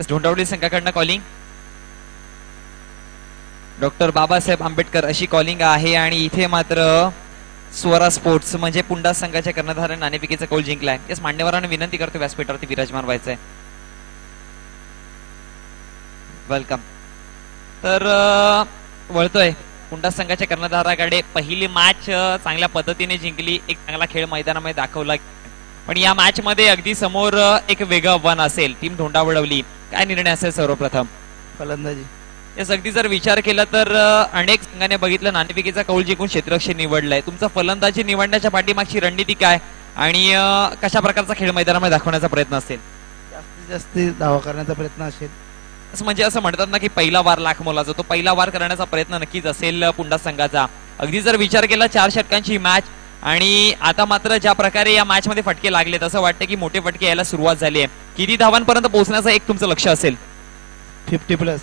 धोंडावली संघाकडनं calling doctor Babasaheb Ambedkar अशी calling आहे आणि इथे मात्र स्वरा स्पोर्ट्स म्हणजे पुंडा संघाच्या कर्णधाराने नाणेफेकीचा कौल जिंकलाय. याच मान्यवरांना विनंती करतो व्यासपीठावरती विराजमान व्हायचंय. वेलकम. तर वळतोय पुंडा संघाच्या कर्णधाराकडे. पहिली मॅच चांगल्या पद्धतीने जिंकली, एक चांगला खेळ मैदानामध्ये दाखवला, पण या मॅच मध्ये अगदी समोर एक वेगळं आव्हान असेल. टीम धोंडावळवली, काय निर्णय असेल सर्वप्रथम? फलंदाजी. यास अगदी जर विचार केला तर अनेक संघाने बघितलं नाणेफेकीचा कौल जिंकून क्षेत्ररक्षण निवडलाय. तुमचा फलंदाजी निवडण्याच्या पाठीमागची रणनीती काय आणि कशा प्रकारचा खेळ मैदानामध्ये दाखवण्याचा प्रयत्न असेल? जास्तीत जास्त धावा करण्याचा प्रयत्न असेल. म्हणजे असं म्हणतात ना की पहिला वार लाख मोलाचा, तो पहिला वार करण्याचा प्रयत्न नक्कीच असेल पुंडा संघाचा. अगदी जर विचार केला 4 षटकांची मॅच आणि आता मात्र ज्या प्रकारे या मॅच मध्ये फटके लागलेत असं वाटतं की मोठे फटके यायला सुरुवात झाली आहे. किती धावांपर्यंत पोहोचण्याचं एक तुमचं लक्ष असेल? 50+.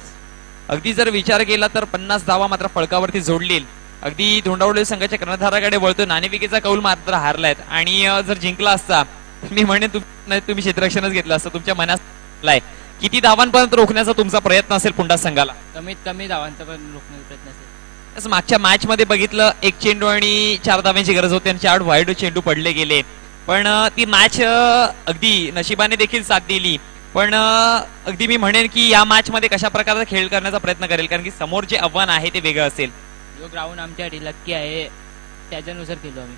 अगदी जर विचार केला तर 50 धावा मात्र फळकावरती जोडली. अगदी धोंडावळी संघाच्या कर्णधाराकडे वळतो. नाणेफेकीचा कौल मात्र हारलायत आणि जर जिंकला असता मी म्हणेन तुम्ही क्षेत्ररक्षणच घेतलं असतं. तुमच्या मनात किती धावांपर्यंत रोखण्याचा तुमचा प्रयत्न असेल पुंडा संघाला? कमीत कमी धावांचा पण रोखण्याचा प्रयत्न असेल. मागच्या मॅच मध्ये बघितलं 1 चेंडू आणि 4 धावांची गरज होती आणि 4 वाईड चेंडू पडले गेले, पण ती मॅच अगदी नशिबाने देखील साथ दिली. पण अगदी मी म्हणेन की या मॅच मध्ये कशा प्रकारचा खेळ करण्याचा प्रयत्न करेल, कारण की समोर जे आव्हान आहे ते वेगळं असेल. जो ग्राउंड आमच्यासाठी लक्की आहे त्याच्यानुसार केलो आम्ही.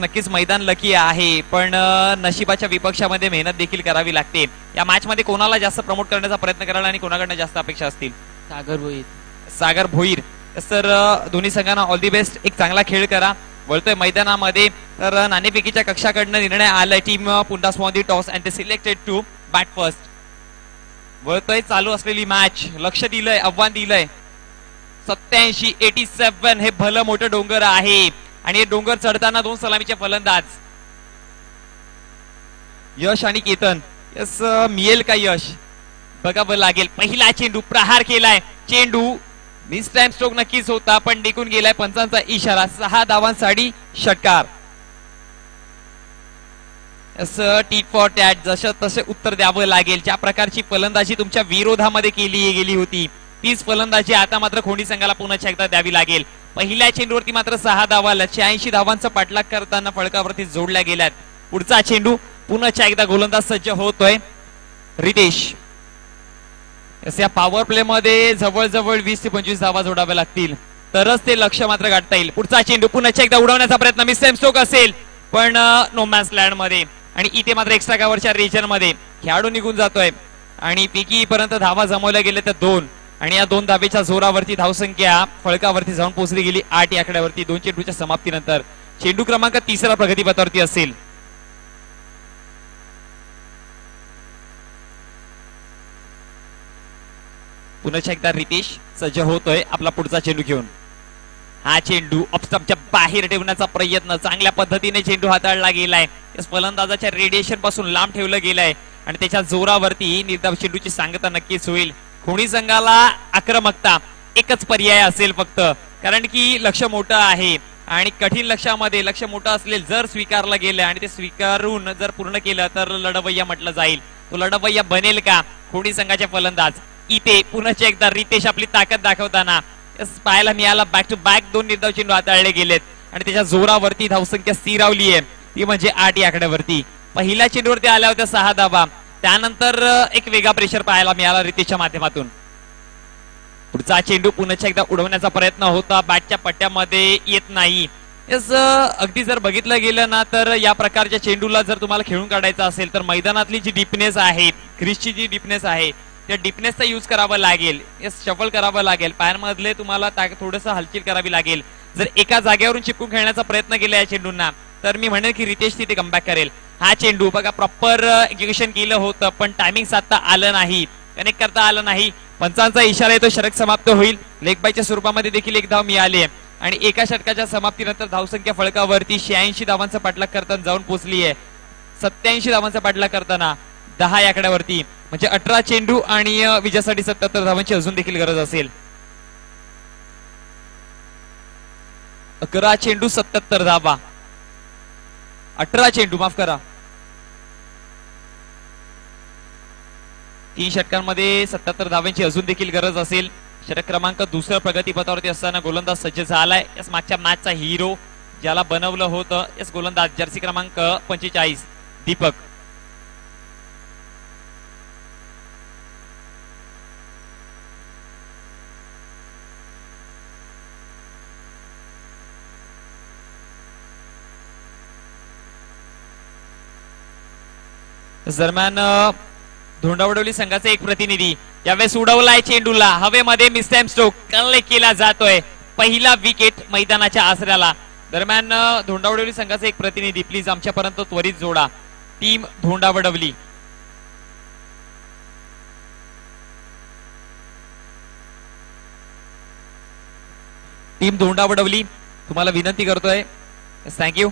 नक्कीच मैदान लकी आहे, पण नशिबाच्या विपक्षामध्ये मेहनत देखील करावी लागते. या मॅच मध्ये कोणाला जास्त प्रमोट करण्याचा प्रयत्न कराल आणि कोणाकडनं जास्त अपेक्षा असतील? सागर भोईर. सागर भोईर. तर दोन्ही संघांना ऑल दी बेस्ट. एक चांगला खेळ करा. वळतोय मैदानामध्ये तर नाणेफेकीच्या कक्षाकडनं निर्णय आलाय. टीम पुंडा स्पॉन दी टॉस अँड ते सिलेक्टेड टू बॅट फर्स्ट. वळतोय चालू असलेली मॅच. लक्ष दिलंय, आव्हान दिलंय. 87 हे भलं मोठं डोंगर आहे आणि हे डोंगर चढताना 2 सलामीचे फलंदाज यश आणि केतन. यस मिळेल का यश? बघावं लागेल. पहिला चेंडू प्रहार केलाय. चेंडू मिस टाइम स्ट्रोक नक्कीच होता, पण टिकून गेलाय. पंचांचा इशारा. 6 धावांसाठी षटकार. टीट फॉर टॅट जसं तसे उत्तर द्यावं लागेल. ज्या प्रकारची फलंदाजी तुमच्या विरोधामध्ये केली गेली होती तीच फलंदाजी आता मात्र खोंडी संघाला पुन्हा एकदा द्यावी लागेल. पहिल्या चेंडूवरती मात्र 6 धावा, 86 धावांचा पाठलाग करताना फळकावरती जोडल्या गेल्यात. पुढचा चेंडू पुन्हा एकदा गोलंदाज सज्ज होतोय रितेश. या पॉवर प्ले मध्ये जवळजवळ 20 ते 25 धावा जोडाव्या लागतील तरच ते लक्ष मात्र गाठता येईल. पुढचा चेंडू पुन्हा एकदा उडवण्याचा प्रयत्न. मिस टाइम स्ट्रोक असेल, पण नो मॅन्स लँड मध्ये आणि इथे मात्र एक्स्ट्रा कव्हरच्या रिजन मध्ये खेळाडू निघून जातोय आणि पैकी पर्यंत धावा जमवल्या गेल्या तर 2 आणि या 2 धावेच्या जोरावरती धावसंख्या फळकावरती जाऊन पोहोचली गेली 8 या आकड्यावरती. 2 चेंडूच्या समाप्तीनंतर चेंडू क्रमांक 3 प्रगतीपथावरती असेल. पुन्हा एकदा रितेश सज्ज होतोय आपला पुढचा चेंडू घेऊन. हा चेंडू ऑफस्टंपच्या बाहेर ठेवण्याचा प्रयत्न. चांगल्या पद्धतीने चेंडू हाताळला गेलाय. फलंदाजाच्या रेडिएशन पासून लांब ठेवलं गेलंय आणि त्याच्या जोरावरती निर्धाव चेंडूची सांगता नक्कीच होईल. खोणी संघाला आक्रमकता एकच पर्याय असेल फक्त, कारण की लक्ष मोठं आहे आणि कठीण लक्ष्यामध्ये लक्ष मोठं असलेल जर स्वीकारलं गेलं आणि ते स्वीकारून जर पूर्ण केलं तर लढवय्या म्हटलं जाईल. तो लढवय्या बनेल का खोणी संघाचे फलंदाज? इथे पुन्हा एकदा रितेश आपली ताकद दाखवताना पाहायला मिळाला. बॅक टू बॅक 2 निर्धाव चेंडू हाताळले गेलेत आणि त्याच्या जोरावरती धावसंख्या स्थिरावली आहे, ती म्हणजे 8 या आकड्यावरती. पहिल्या चेंडूवरती आल्या होत्या 6 धावा, त्यानंतर एक वेगळा प्रेशर पाहायला मिळाला रितेशच्या माध्यमातून. पुढचा चेंडू पुन्हा एकदा उडवण्याचा प्रयत्न होता, बॅटच्या पट्ट्यामध्ये येत नाही. अगदी जर बघितलं गेलं ना तर या प्रकारच्या चेंडूला जर तुम्हाला खेळून काढायचं असेल तर मैदानातली जी डिपनेस आहे, क्रिसची जी डिपनेस आहे त्या डिपनेसचा यूज करावा लागेल. शफल करावं लागेल. पायांमधले तुम्हाला थोडंसं हलचील करावी लागेल. जर एका जागेवरून चिपकून खेळण्याचा प्रयत्न केला या चेंडूंना तर मी म्हणेन की रितेश तिथे कमबॅक करेल. हा चेंडू बघा प्रॉपर एक्झिक्युशन केलं होतं, पण टायमिंग साधता आलं नाही, कनेक्ट करता आलं नाही. पंचांचा इशारा येतो, षटक समाप्त होईल. लेग बायच्या स्वरूपामध्ये देखील एक धाव मिळाली आहे आणि एका षटकाच्या समाप्तीनंतर धावसंख्या फळकावरती 86 धावांचा पाठलाग करताना जाऊन पोहोचली आहे. 87 धावांचा पाठलाग करताना 10 या आकड्यावरती, म्हणजे 18 चेंडू आणि विजयासाठी 77 धावांची अजून देखील गरज असेल. 11 चेंडू 77 धावा. 18 चेंडू, माफ करा. 3 षटकांमध्ये 77 धावांची अजून देखील गरज असेल. षटक क्रमांक दुसरं प्रगतीपथावरती असताना गोलंदाज सज्ज झालाय. याच मागच्या मॅचचा हिरो ज्याला बनवलं होतं याच गोलंदाज जर्सी क्रमांक 45 दीपक. दरम्यान धोंडावडवली संघाचा एक प्रतिनिधी यावेळेस उडवलाय चेंडूला हवेमध्ये. मिसटाइम स्ट्रोक कलेक्ट केला जातोय. पहिला विकेट मैदानाच्या आसऱ्याला. दरम्यान धोंडावडवली संघाचा एक प्रतिनिधी प्लीज आमच्यापर्यंत त्वरित जोडा. टीम धोंडावडवली. टीम धोंडावडवली तुम्हाला विनंती करतोय. थँक्यू.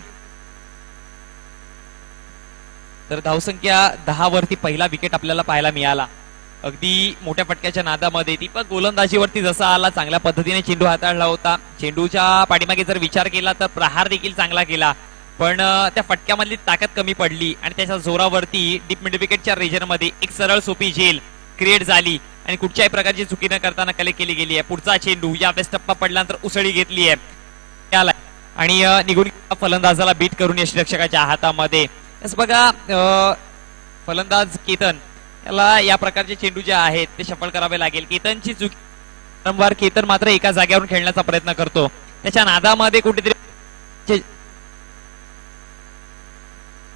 तर धावसंख्या 10 वरती पहिला विकेट आपल्याला पाहायला मिळाला. अगदी मोठ्या फटक्याच्या नादामध्ये दीपक गोलंदाजीवरती जसा आला चांगल्या पद्धतीने चेंडू हाताळला होता. चेंडूच्या पाठीमागे जर विचार केला तर प्रहार देखील चांगला केला, पण त्या फटक्यामधली ताकद कमी पडली आणि त्याच्या जोरावरती डीप मिड विकेटच्या रिजनमध्ये एक सरळ सोपी झेल क्रिएट झाली आणि कुठच्याही प्रकारची चुकी न करताना कलेक्ट केली गेली आहे. पुढचा चेंडू यावेळेस टप्पा पडल्यानंतर उसळी घेतली आहे आणि निघून फलंदाजाला बीट करून यष्टिरक्षकाच्या हातामध्ये. बघा फलंदाज केतन याला या प्रकारचे चेंडू जे आहेत ते शफल करावे लागेल. केतनची चूक वारंवार केतन मात्र एका जागेवरून खेळण्याचा प्रयत्न करतो. त्याच्या नादामध्ये कुठेतरी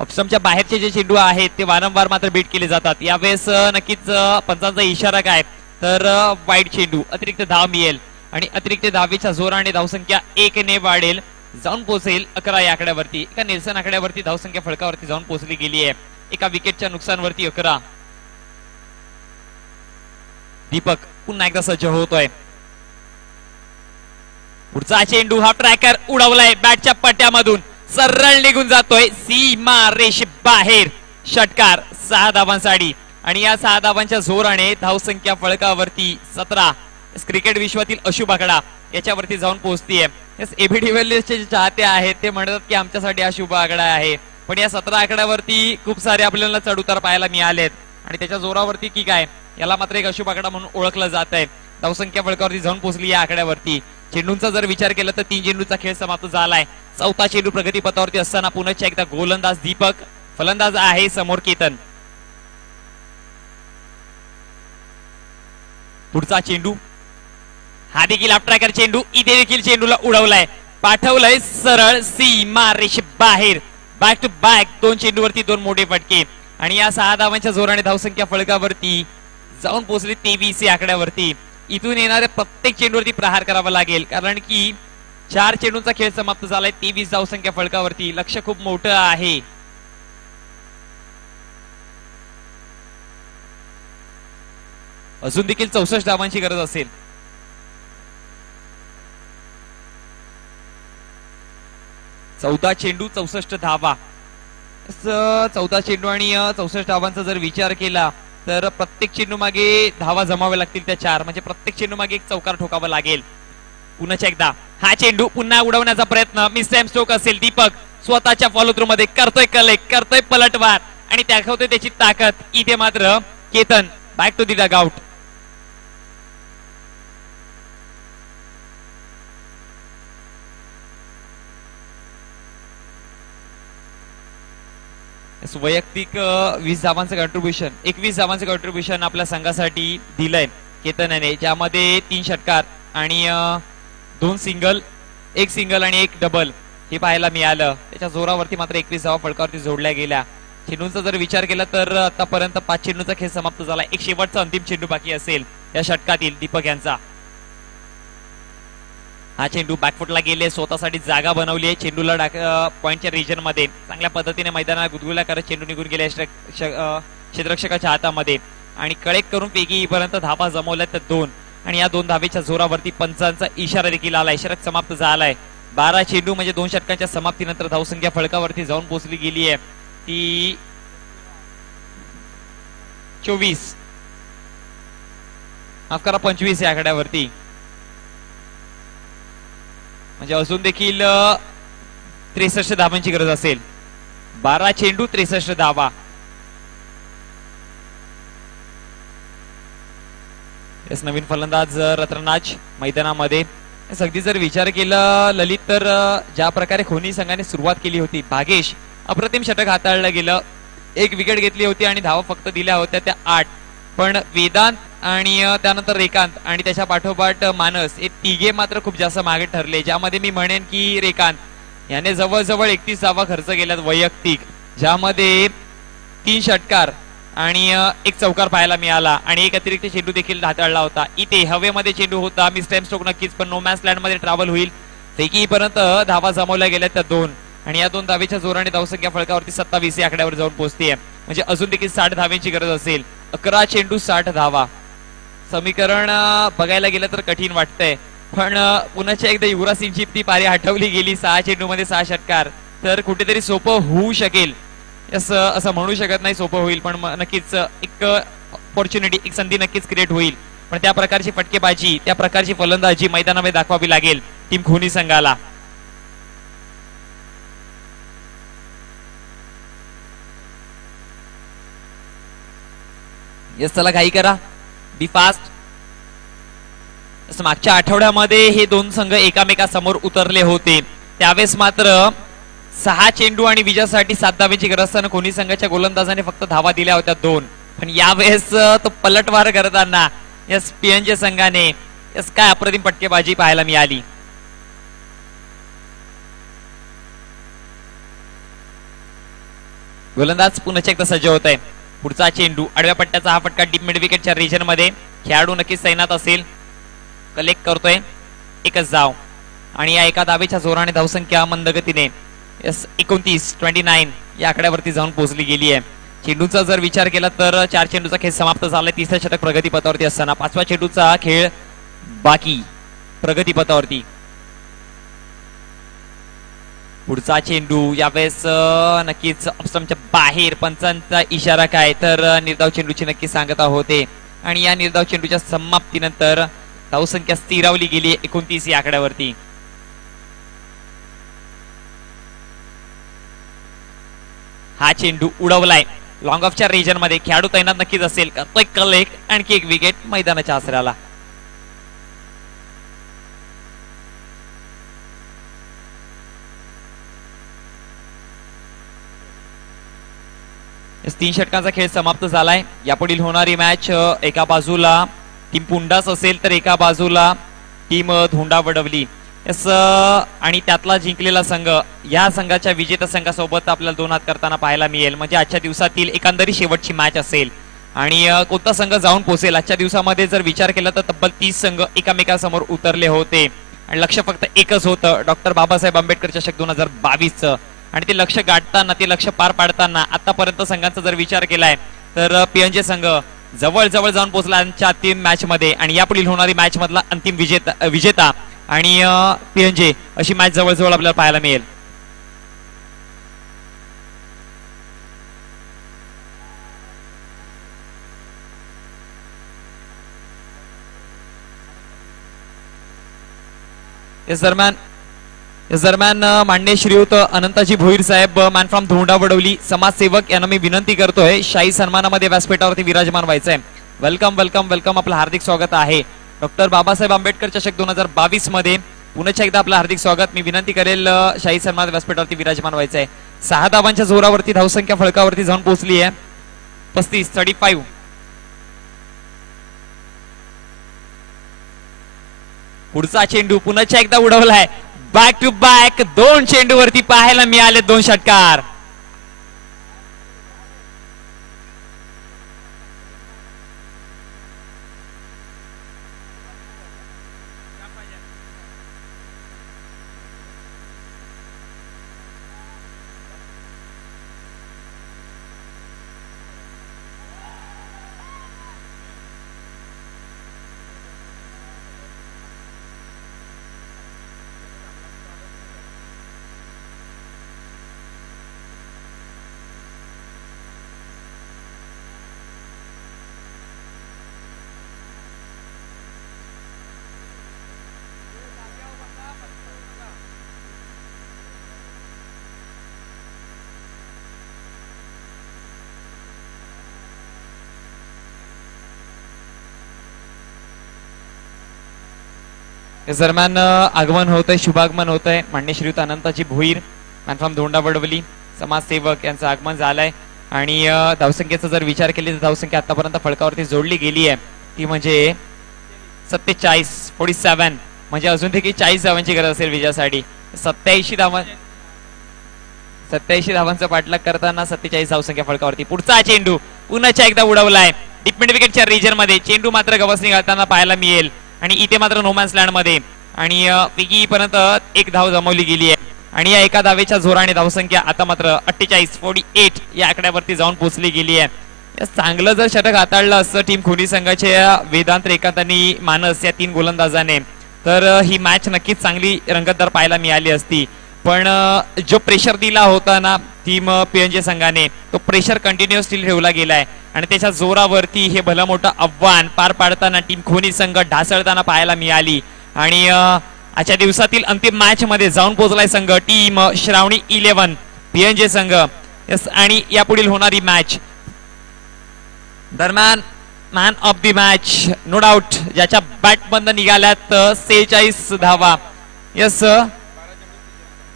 ऑप्शनच्या बाहेरचे जे चेंडू आहेत ते वारंवार मात्र बीट केले जातात. यावेळेस नक्कीच पंचांचा इशारा काय तर वाईट चेंडू अतिरिक्त धाव मिळेल आणि अतिरिक्त धावेच्या जोराने धावसंख्या 1 ने वाढेल, जाऊन पोहोचेल 11 या आकड्यावरती. एका निरसन आकड्यावरती धावसंख्या फळकावरती जाऊन पोहोचली गेली आहे. एका विकेटच्या नुकसानवरती 11. दीपक पुन्हा एकदा सज्ज होतोय. पुढचा चेंडू हा ट्रॅकर उडवलाय बॅटच्या पट्ट्यामधून सरळ निघून जातोय सीमा रेष बाहेर. षटकार 6 धावांसाठी आणि या 6 धावांच्या जोराने धावसंख्या फळकावरती 17. क्रिकेट विश्वातील अशुभ आकडा याच्यावरती जाऊन पोहोचतीये. एबी डिव्हिलियर्सचे जे चाहते आहेत ते म्हणतात की आमच्यासाठी हा शुभ आकडा आहे, पण या 17 आकड्यावरती खूप सारे आपल्याला चढ उतार पाहायला मिळालेत आणि त्याच्या जोरावरती की काय याला मात्र एक अशुभ आकडा म्हणून ओळखलं जात आहे. धावसंख्या फळकावरती जाऊन पोहोचली या आकड्यावरती. चेंडूंचा जर विचार केला तर 3 चेंडूचा खेळ समाप्त झालाय. 4था चेंडू प्रगतीपथावरती असताना पुन्हा एकदा गोलंदाज दीपक, फलंदाज आहे समोर केतन. पुढचा चेंडू हा देखील ट्रॅकर चेंडू, इथे देखील चेंडूला उडवलाय, पाठवलंय सरळ सीमा रेष बाहेर. बॅक टू बॅक 2 चेंडूवरती 2 मोठे फटके आणि या 6 धावांच्या जोराने धावसंख्या फळकावरती जाऊन पोहोचली 23 या आकड्यावरती. इथून येणाऱ्या प्रत्येक चेंडूवरती प्रहार करावा लागेल कारण की 4 चेंडूंचा खेळ समाप्त झालाय. 23 धावसंख्या फळकावरती. लक्ष खूप मोठं आहे. अजून देखील 64 धावांची गरज असेल. चौदा चेंडू 64 धावा. 14 चेंडू आणि 64 धावांचा जर विचार केला तर प्रत्येक चेंडू मागे धावा जमाव्या लागतील त्या 4, म्हणजे प्रत्येक चेंडू मागे एक चौकार ठोकावा लागेल. पुन्हा एकदा हा चेंडू पुन्हा उडवण्याचा प्रयत्न. मिस टाइम स्ट्रोक असेल. दीपक स्वतःच्या फॉलो थ्रू मध्ये करतोय कलेक्ट, करतोय पलटवार आणि दाखवतोय त्याची ताकद. इथे मात्र Ketan back to the dugout. वैयक्तिक 20 धावांचं कॉन्ट्रीब्युशन, 21 धावांचं कॉन्ट्रीब्युशन आपल्या संघासाठी दिलंय केतनने, ज्यामध्ये 3 षटकार आणि 2 सिंगल, 1 सिंगल आणि 1 डबल हे पाहायला मिळालं. त्याच्या जोरावरती मात्र 21 धावा फळकावरती जोडल्या गेल्या. चेंडूंचा जर विचार केला तर आतापर्यंत 5 चेंडूचा खेळ समाप्त झाला. एक शेवटचा अंतिम चेंडू बाकी असेल या षटकातील दीपक यांचा. हा चेंडू बॅकफुटला गेले, स्वतःसाठी जागा बनवली आहे. चेंडूला पॉइंटच्या रिजन मध्ये चांगल्या पद्धतीने मैदानात गुदगुल्या करत चेंडू निघून गेले क्षेत्ररक्षकाच्या हातामध्ये आणि कळेक करून पैकी पर्यंत धावा जमवल्या तर 2 आणि या 2 धावेच्या जोरावरती पंचांचा इशारा देखील आलाय. षटक समाप्त झालाय. 12 चेंडू म्हणजे 2 षटकांच्या समाप्तीनंतर धावसंख्या फळकावरती जाऊन पोहोचली गेली आहे ती 24, माफ करा 25 या आकड्यावरती. म्हणजे अजून देखील 63 धावांची गरज असेल. 12 चेंडू 63 धावा. येस नवीन फलंदाज रत्नाज मैदानामध्ये. अगदी जर विचार केला ललित तर ज्या प्रकारे खोनी संघाने सुरुवात केली होती, भागेश अप्रतिम षटक हाताळलं गेलं, एक विकेट घेतली होती आणि धावा फक्त दिल्या होत्या त्या 8. पण वेदांत आणि त्यानंतर रेकांत आणि त्याच्या पाठोपाठ मानस हे तिघे मात्र खूप जास्त मागे ठरले, ज्यामध्ये मी म्हणेन की रेकांत याने जवळजवळ 31 धावा खर्च केल्यात वैयक्तिक, ज्यामध्ये 3 षटकार आणि एक चौकार पाहायला मिळाला आणि एक अतिरिक्त चेंडू देखील हाताळला होता. इथे हवेमध्ये चेंडू होता, मिस टाइम स्ट्रोक नक्कीच, पण नो मॅन्स लँड मध्ये ट्रॅव्हल होईल. पैकीपर्यंत धावा जमवल्या गेल्या त्या 2 आणि या 2 धावेच्या जोराने धावसंख्या फळकावरती 27 या आकड्यावर जाऊन पोहोचते. म्हणजे अजून देखील 60 धाव्यांची गरज असेल. 11 चेंडू 60 धावा. समीकरण बघायला गेलं तर कठीण वाटतंय, पण पुन्हा एकदा युवराज सिंगची ती पारी आठवली गेली. 6 चेंडू मध्ये 6 षटकार, तर कुठेतरी सोपं होऊ शकेल असं म्हणू शकत नाही सोपं होईल, पण नक्कीच एक ऑपॉर्च्युनिटी, एक संधी नक्कीच क्रिएट होईल. पण त्या प्रकारची फटकेबाजी, त्या प्रकारची फलंदाजी मैदानामध्ये दाखवावी लागेल टीम खोनी संघाला. येस चला घाई करा, बी फास्ट. मागच्या आठवड्यामध्ये हे 2 संघ एकामेकासमोर उतरले होते, त्यावेळेस मात्र 6 चेंडू आणि विजयासाठी 7 धावेची गरज असताना खोनी संघाच्या गोलंदाजाने फक्त धावा दिल्या होत्या 2. पण यावेळेस तो पलटवार करताना एस पीएनजे संघाने एस काय अप्रतिम फटकेबाजी पाहायला मिळाली. गोलंदाज पुन्हा एकदा सज्ज होत आहे. पुढचा चेंडू आडव्या पट्ट्याचा हा फटका डीप मिड विकेटच्या रिजन मध्ये, खेळाडू नक्कीच तैनात असेल. कलेक्ट करतोय, एकच धाव आणि या एका धावेच्या जोराने धावसंख्या मंदगतीने 29 या आकड्यावरती जाऊन पोहोचली गेली आहे. चेंडूचा जर विचार केला तर 4 चेंडूचा खेळ समाप्त झालाय. 3रा षटक प्रगतीपथावरती असताना 5व्या चेंडूचा खेळ बाकी प्रगतीपथावरती. पुढचा चेंडू यावेळेस नक्कीच ऑफस्टंपच्या बाहेर. पंचांचा इशारा काय तर निर्धाव चेंडूची नक्की सांगता होते आणि या निर्धाव चेंडूच्या समाप्तीनंतर धावसंख्या स्थिरावली गेली 29 या आकड्यावरती. हा चेंडू उडवलाय लॉंग ऑफच्या रिजन मध्ये, खेळाडू तैनात नक्कीच असेल. करतोय कलेक्ट, आणखी एक विकेट मैदानाच्या आसऱ्याला. तीन षटकांचा खेळ समाप्त झालाय. यापुढील होणारी मॅच एका बाजूला टीम पुंडास असेल तर एका बाजूला टीम धोंडा वडवली आणि त्यातला जिंकलेला संघ या संघाच्या विजेता संघासोबत आपल्याला 2 हात करताना पाहायला मिळेल. म्हणजे आजच्या दिवसातील एकंदरीत शेवटची मॅच असेल आणि कोणता संघ जाऊन पोहोचेल. आजच्या दिवसामध्ये जर विचार केला तर तब्बल 30 संघ एकामेकांसमोर उतरले होते आणि लक्ष फक्त एकच होतं, डॉक्टर बाबासाहेब आंबेडकर चषक 2022चं. आणि ते लक्ष गाठताना, ते लक्ष पार पाडताना आतापर्यंत संघांचा जर विचार केलाय तर पीएनजे संघ जवळ जवळ जाऊन पोहोचला आजच्या अंतिम मॅच मध्ये आणि यापुढील होणारी मॅच मधला अंतिम विजेता आणि पीएनजे अशी मॅच जवळ जवळ आपल्याला पाहायला मिळेल. या दरम्यान माननीय श्रीयुत अनंताजी भोईर साहेब, मॅन फ्रॉम धोंडा वडवली, समाजसेवक यांना मी विनंती करतोय शाही सन्मानामध्ये व्यासपीठावरती विराजमान व्हायचंय. वेलकम वेलकम वेलकम, आपलं हार्दिक स्वागत आहे. डॉक्टर बाबासाहेब आंबेडकर चषक 2022 मध्ये पुन्हा एकदा आपलं हार्दिक स्वागत. मी विनंती करेल शाही सन्मान व्यासपीठावरती विराजमान व्हायचंय. 6 धावांच्या जोरावरती धावसंख्या फळकावरती जाऊन पोहोचली आहे 35. पुढचा चेंडू पुन्हा एकदा उडवलाय. बॅक टू बॅक 2 चेंडूवरती पाहायला मिळाले 2 षटकार. या दरम्यान आगमन होत आहे, शुभागमन होत आहे. मान्य श्रीयुत अनंताजी भोईर, मॅनफ्रॉम धोंडा वडवली, समाजसेवक यांचं आगमन झालंय. आणि धावसंख्येचा जर विचार केली तर धावसंख्या आतापर्यंत फळकावरती जोडली गेली आहे, ती म्हणजे 47 म्हणजे अजून देखील 40 धावांची गरज असेल विजयासाठी. 87 धावांचा पाठलाग करताना 47 धावसंख्या फळकावरती. पुढचा चेंडू पुन्हा एकदा उडवलाय डीप मिड विकेटच्या रिजन मध्ये. चेंडू मात्र गवसणी घालताना पाहायला मिळेल आणि इथे मात्र नोमॅन्स लँड मध्ये. आणि पैकी पर्यंत एक धाव जमवली गेली आहे आणि या एका धावेच्या जोराने धावसंख्या आता मात्र 48 या आकड्यावरती जाऊन पोहोचली गेली आहे. चांगलं जर षटक हाताळलं असतं टीम खोनी संघाच्या वेदांत, रेखांत आणि मानस या 3 गोलंदाजाने, तर ही मॅच नक्कीच चांगली रंगतदार पाहायला मिळाली असती. पण जो प्रेशर दिला होता ना टीम पीएनजे संघाने, तो प्रेशर कंटिन्युअसली ठेवला गेलाय आणि त्याच्या जोरावरती हे भलं मोठं आव्हान पार पाडताना टीम खोनी संघ ढासळताना पाहायला मिळाली. आणि आजच्या दिवसातील अंतिम मॅच मध्ये जाऊन पोहोचलाय संघ टीम श्रावणी 11 पीएनजे संघ. आणि यापुढील होणारी मॅच दरम्यान man of the match no doubt ज्याच्या बॅट बंद निघाल्यात 46 धावा. यस,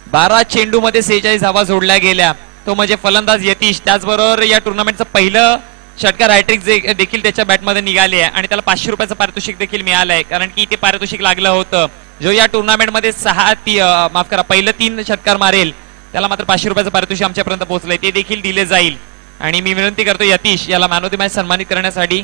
12 चेंडू मध्ये 46 धावा जोडल्या गेल्या, तो म्हणजे फलंदाज यतीश. त्याचबरोबर या टुर्नामेंटचं पहिलं षटकार हॅट्रिक देखील त्याच्या बॅटमध्ये निघाले आहे आणि त्याला 500 रुपयाचं पारितोषिक देखील मिळालंय, कारण की ते पारितोषिक लागलं होतं. जो या टुर्नामेंटमध्ये पहिलं 3 षटकार मारेल त्याला मात्र 500 रुपयाचं पारितोषिक आमच्यापर्यंत पोहोचलंय, ते देखील दिले जाईल. आणि मी विनंती करतो यतीश याला मॅन ऑफ द मॅच सन्मानित करण्यासाठी.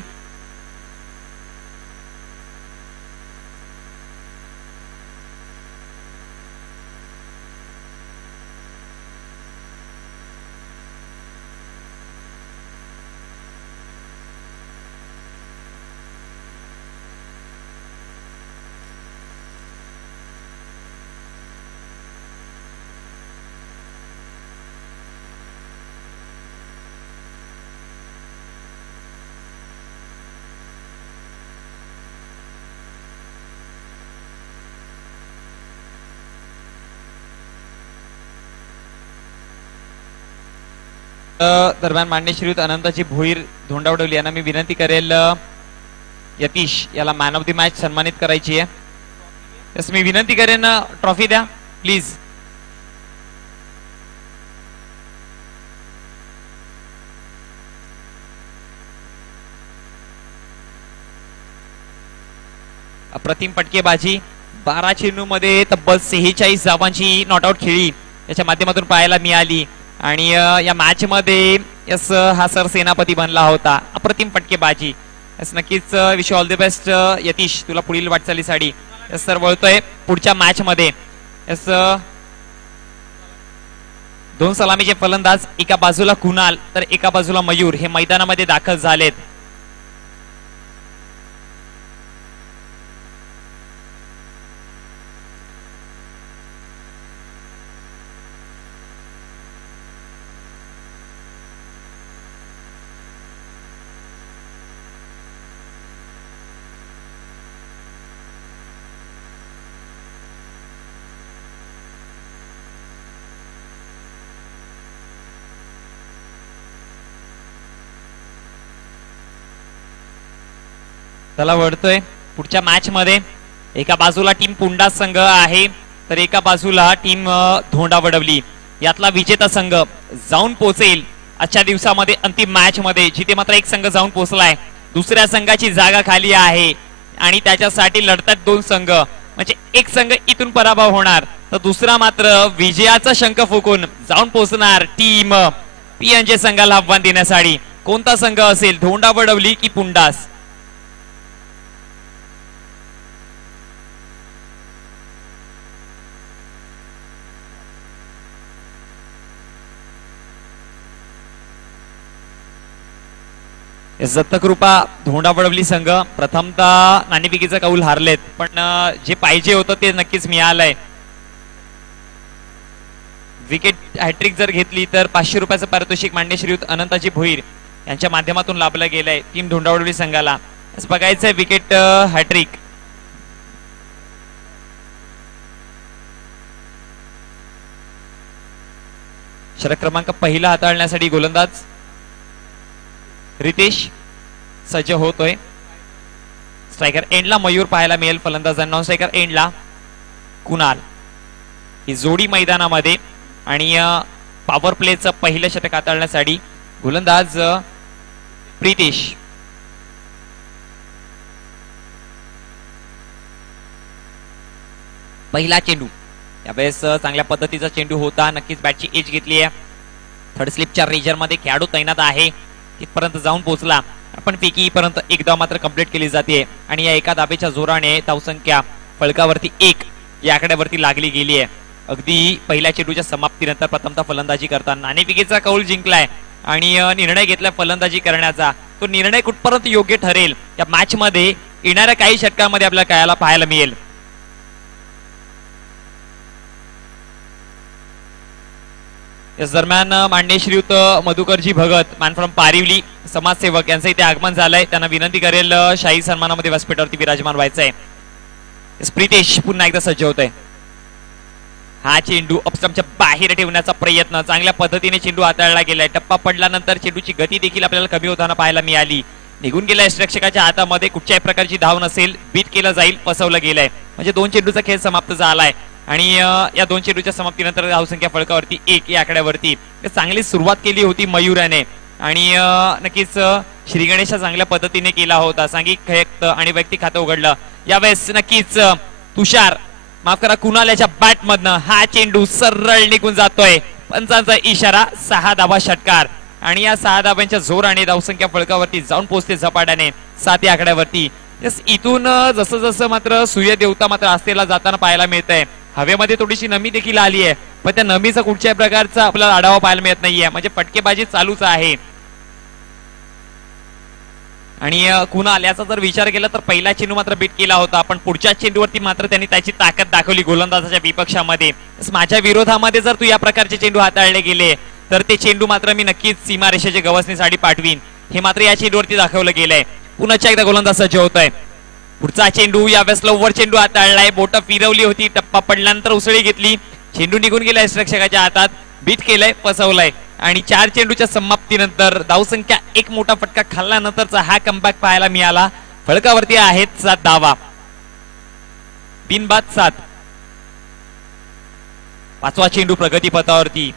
दरम्यान मान्य श्रीयुत अनंताजी भोईर धोंडावडवली यांना मी विनंती करेल यतीश याला मॅन ऑफ द मॅच सन्मानित करायची आहे. यस, मी विनंती करेन ट्रॉफी द्या प्लीज. अप्रतिम पटकेबाजी, 12 चेंडू मध्ये तब्बल 46 धावांची नॉट आउट खेळी याच्या माध्यमातून पाहायला मिळाली. आणि या मॅच मध्ये यस हा सर सेनापती बनला होता. अप्रतिम फटकेबाजी. यस, नक्कीच wish all the best Yatish, तुला पुढील वाटचालीसाठी. यस सर, वळतोय पुढच्या मॅच मध्ये. यस, 2 सलामीचे फलंदाज, एका बाजूला कुणाल तर एका बाजूला मयूर हे मैदानामध्ये दाखल झालेत. त्याला वळतोय पुढच्या मॅच मध्ये. एका बाजूला टीम पुंडा संघ आहे तर एका बाजूला टीम धोंडा वडवली. यातला विजेता संघ जाऊन पोहोचेल आजच्या दिवसामध्ये अंतिम मॅच मध्ये, जिथे मात्र एक संघ जाऊन पोहोचलाय. दुसऱ्या संघाची जागा खाली आहे आणि त्याच्यासाठी लढतात 2 संघ. म्हणजे एक संघ इथून पराभव होणार तर दुसरा मात्र विजयाचा शंख फुकून जाऊन पोहोचणार टीम पीएनजे संघाला आव्हान देण्यासाठी. कोणता संघ असेल, धोंडा वडवली की पुंडास? दत्तकृपा धोंडा वडवली संघ प्रथमतः नाणेफेकीचा कौल हारलेत, पण जे पाहिजे होतं ते नक्कीच मिळालंय. विकेट हॅट्रिक जर घेतली तर 500 रुपयाचं पारितोषिक मान्य श्रीयुत अनंताजी भोईर यांच्या माध्यमातून लाभलं गेलंय टीम धोंडा वडवली संघाला. बघायचंय विकेट हॅट्रिक. षटक क्रमांक पहिला हाताळण्यासाठी गोलंदाज रितेश सज्ज होतोय. स्ट्रायकर एंडला मयूर पाहायला मिळेल फलंदाज नॉन स्ट्रायकर एंडला कुणाल. ही जोडी मैदानामध्ये आणि पॉवर प्लेचं पहिलं षटक हाताळण्यासाठी गोलंदाज प्रितेश. पहिला चेंडू यावेळेस चांगल्या पद्धतीचा चेंडू होता. नक्कीच बॅटची एज घेतली आहे. थर्ड स्लिपच्या रेजर मध्ये खेळाडू तैनात आहे. तिथपर्यंत जाऊन पोहोचला पण फेकी पर्यंत एकदा मात्र कंप्लीट केली जाते आणि या एका दाबेच्या जोराने धावसंख्या फलकावरती 1 या आकड्यावरती लागली गेली आहे. अगदी पहिल्या चेंडूच्या समाप्तीनंतर प्रथमतः फलंदाजी करताना नाणेफेकीचा कौल जिंकलाय आणि निर्णय घेतलाय फलंदाजी करण्याचा. तो निर्णय कुठपर्यंत योग्य ठरेल या मॅच मध्ये येणाऱ्या काही षटकांमध्ये आपल्याला पाहायला मिळेल. याच दरम्यान माननीय श्रीयुत मधुकरजी भगत मॅन फ्रॉम पारिवली समाजसेवक यांचं इथे आगमन झालंय. त्यांना विनंती करेल शाही सन्मानामध्ये व्यासपीठावरती विराजमान व्हायचंय. प्रितेश पुन्हा एकदा सज्ज होत आहे. हा चेंडू अपस्टंपच्या बाहेर ठेवण्याचा प्रयत्न चांगल्या पद्धतीने चेंडू हाताळला गेलाय. टप्पा पडल्यानंतर चेंडूची गती देखील आपल्याला कमी होताना पाहायला मिळाली. निघून गेलाय रक्षकाच्या हातामध्ये. कुठच्याही प्रकारची धाव नसेल. बीट केलं जाईल. फसवलं गेलंय. म्हणजे 2 चेंडूचा खेळ समाप्त झालाय आणि या 2 चेंडूच्या समाप्तीनंतर धावसंख्या फलकावरती 1 या आकड्यावरती. चांगली सुरुवात केली होती मयूराने आणि नक्कीच श्री गणेशा चांगल्या पद्धतीने केला होता. सांघिक खेळ आणि वैयक्तिक खातं उघडलं. यावेळेस नक्कीच तुषार माफ करा कुणाल याच्या बॅट मधनं हा चेंडू सरळ निघून जातोय. पंचांचा इशारा. 6 धावा षटकार आणि या 6 धाब्यांच्या जोराने धावसंख्या फलकावरती जाऊन पोहोचते झपाट्याने 7 या आकड्यावरती. इथून जसं जसं मात्र सूर्य देवता मात्र आस्थेला जाताना पाहायला मिळतंय. हवेमध्ये थोडीशी नमी देखील आली आहे पण त्या नमीचा कुठच्याही प्रकारचा आपल्याला आढावा पाहायला मिळत नाहीये. म्हणजे फटकेबाजी चालूच आहे. आणि कुणाल याचा जर विचार केला तर पहिला चेंडू मात्र बीट केला होता पण पुढच्या चेंडूवरती मात्र त्यांनी त्याची ताकद दाखवली गोलंदाजाच्या विपक्षामध्ये. माझ्या विरोधामध्ये जर तू या प्रकारचे चेंडू हाताळले गेले तर ते चेंडू मात्र मी नक्कीच सीमारेषेच्या गवसणीसाठी पाठवीन. हे मात्र या चेंडूवरती दाखवलं गेलंय. पुन्हा एकदा गोलंदाज सज्ज होतोय. पुढचा चेंडू यावेळेस लवकर चेंडू हाताळलाय. बोटं फिरवली होती. टप्पा पडल्यानंतर उसळी घेतली. चेंडू निघून गेलाय रक्षकाच्या हातात. बीट केलंय. फसवलंय आणि 4 चेंडूच्या समाप्तीनंतर धावसंख्या 1 मोठा फटका खाल्ल्यानंतरचा हा कमबॅक पाहायला मिळाला. फलकावरती आहेत 7 धावा. 3 बाद 7. 5वा चेंडू प्रगती पथावरती.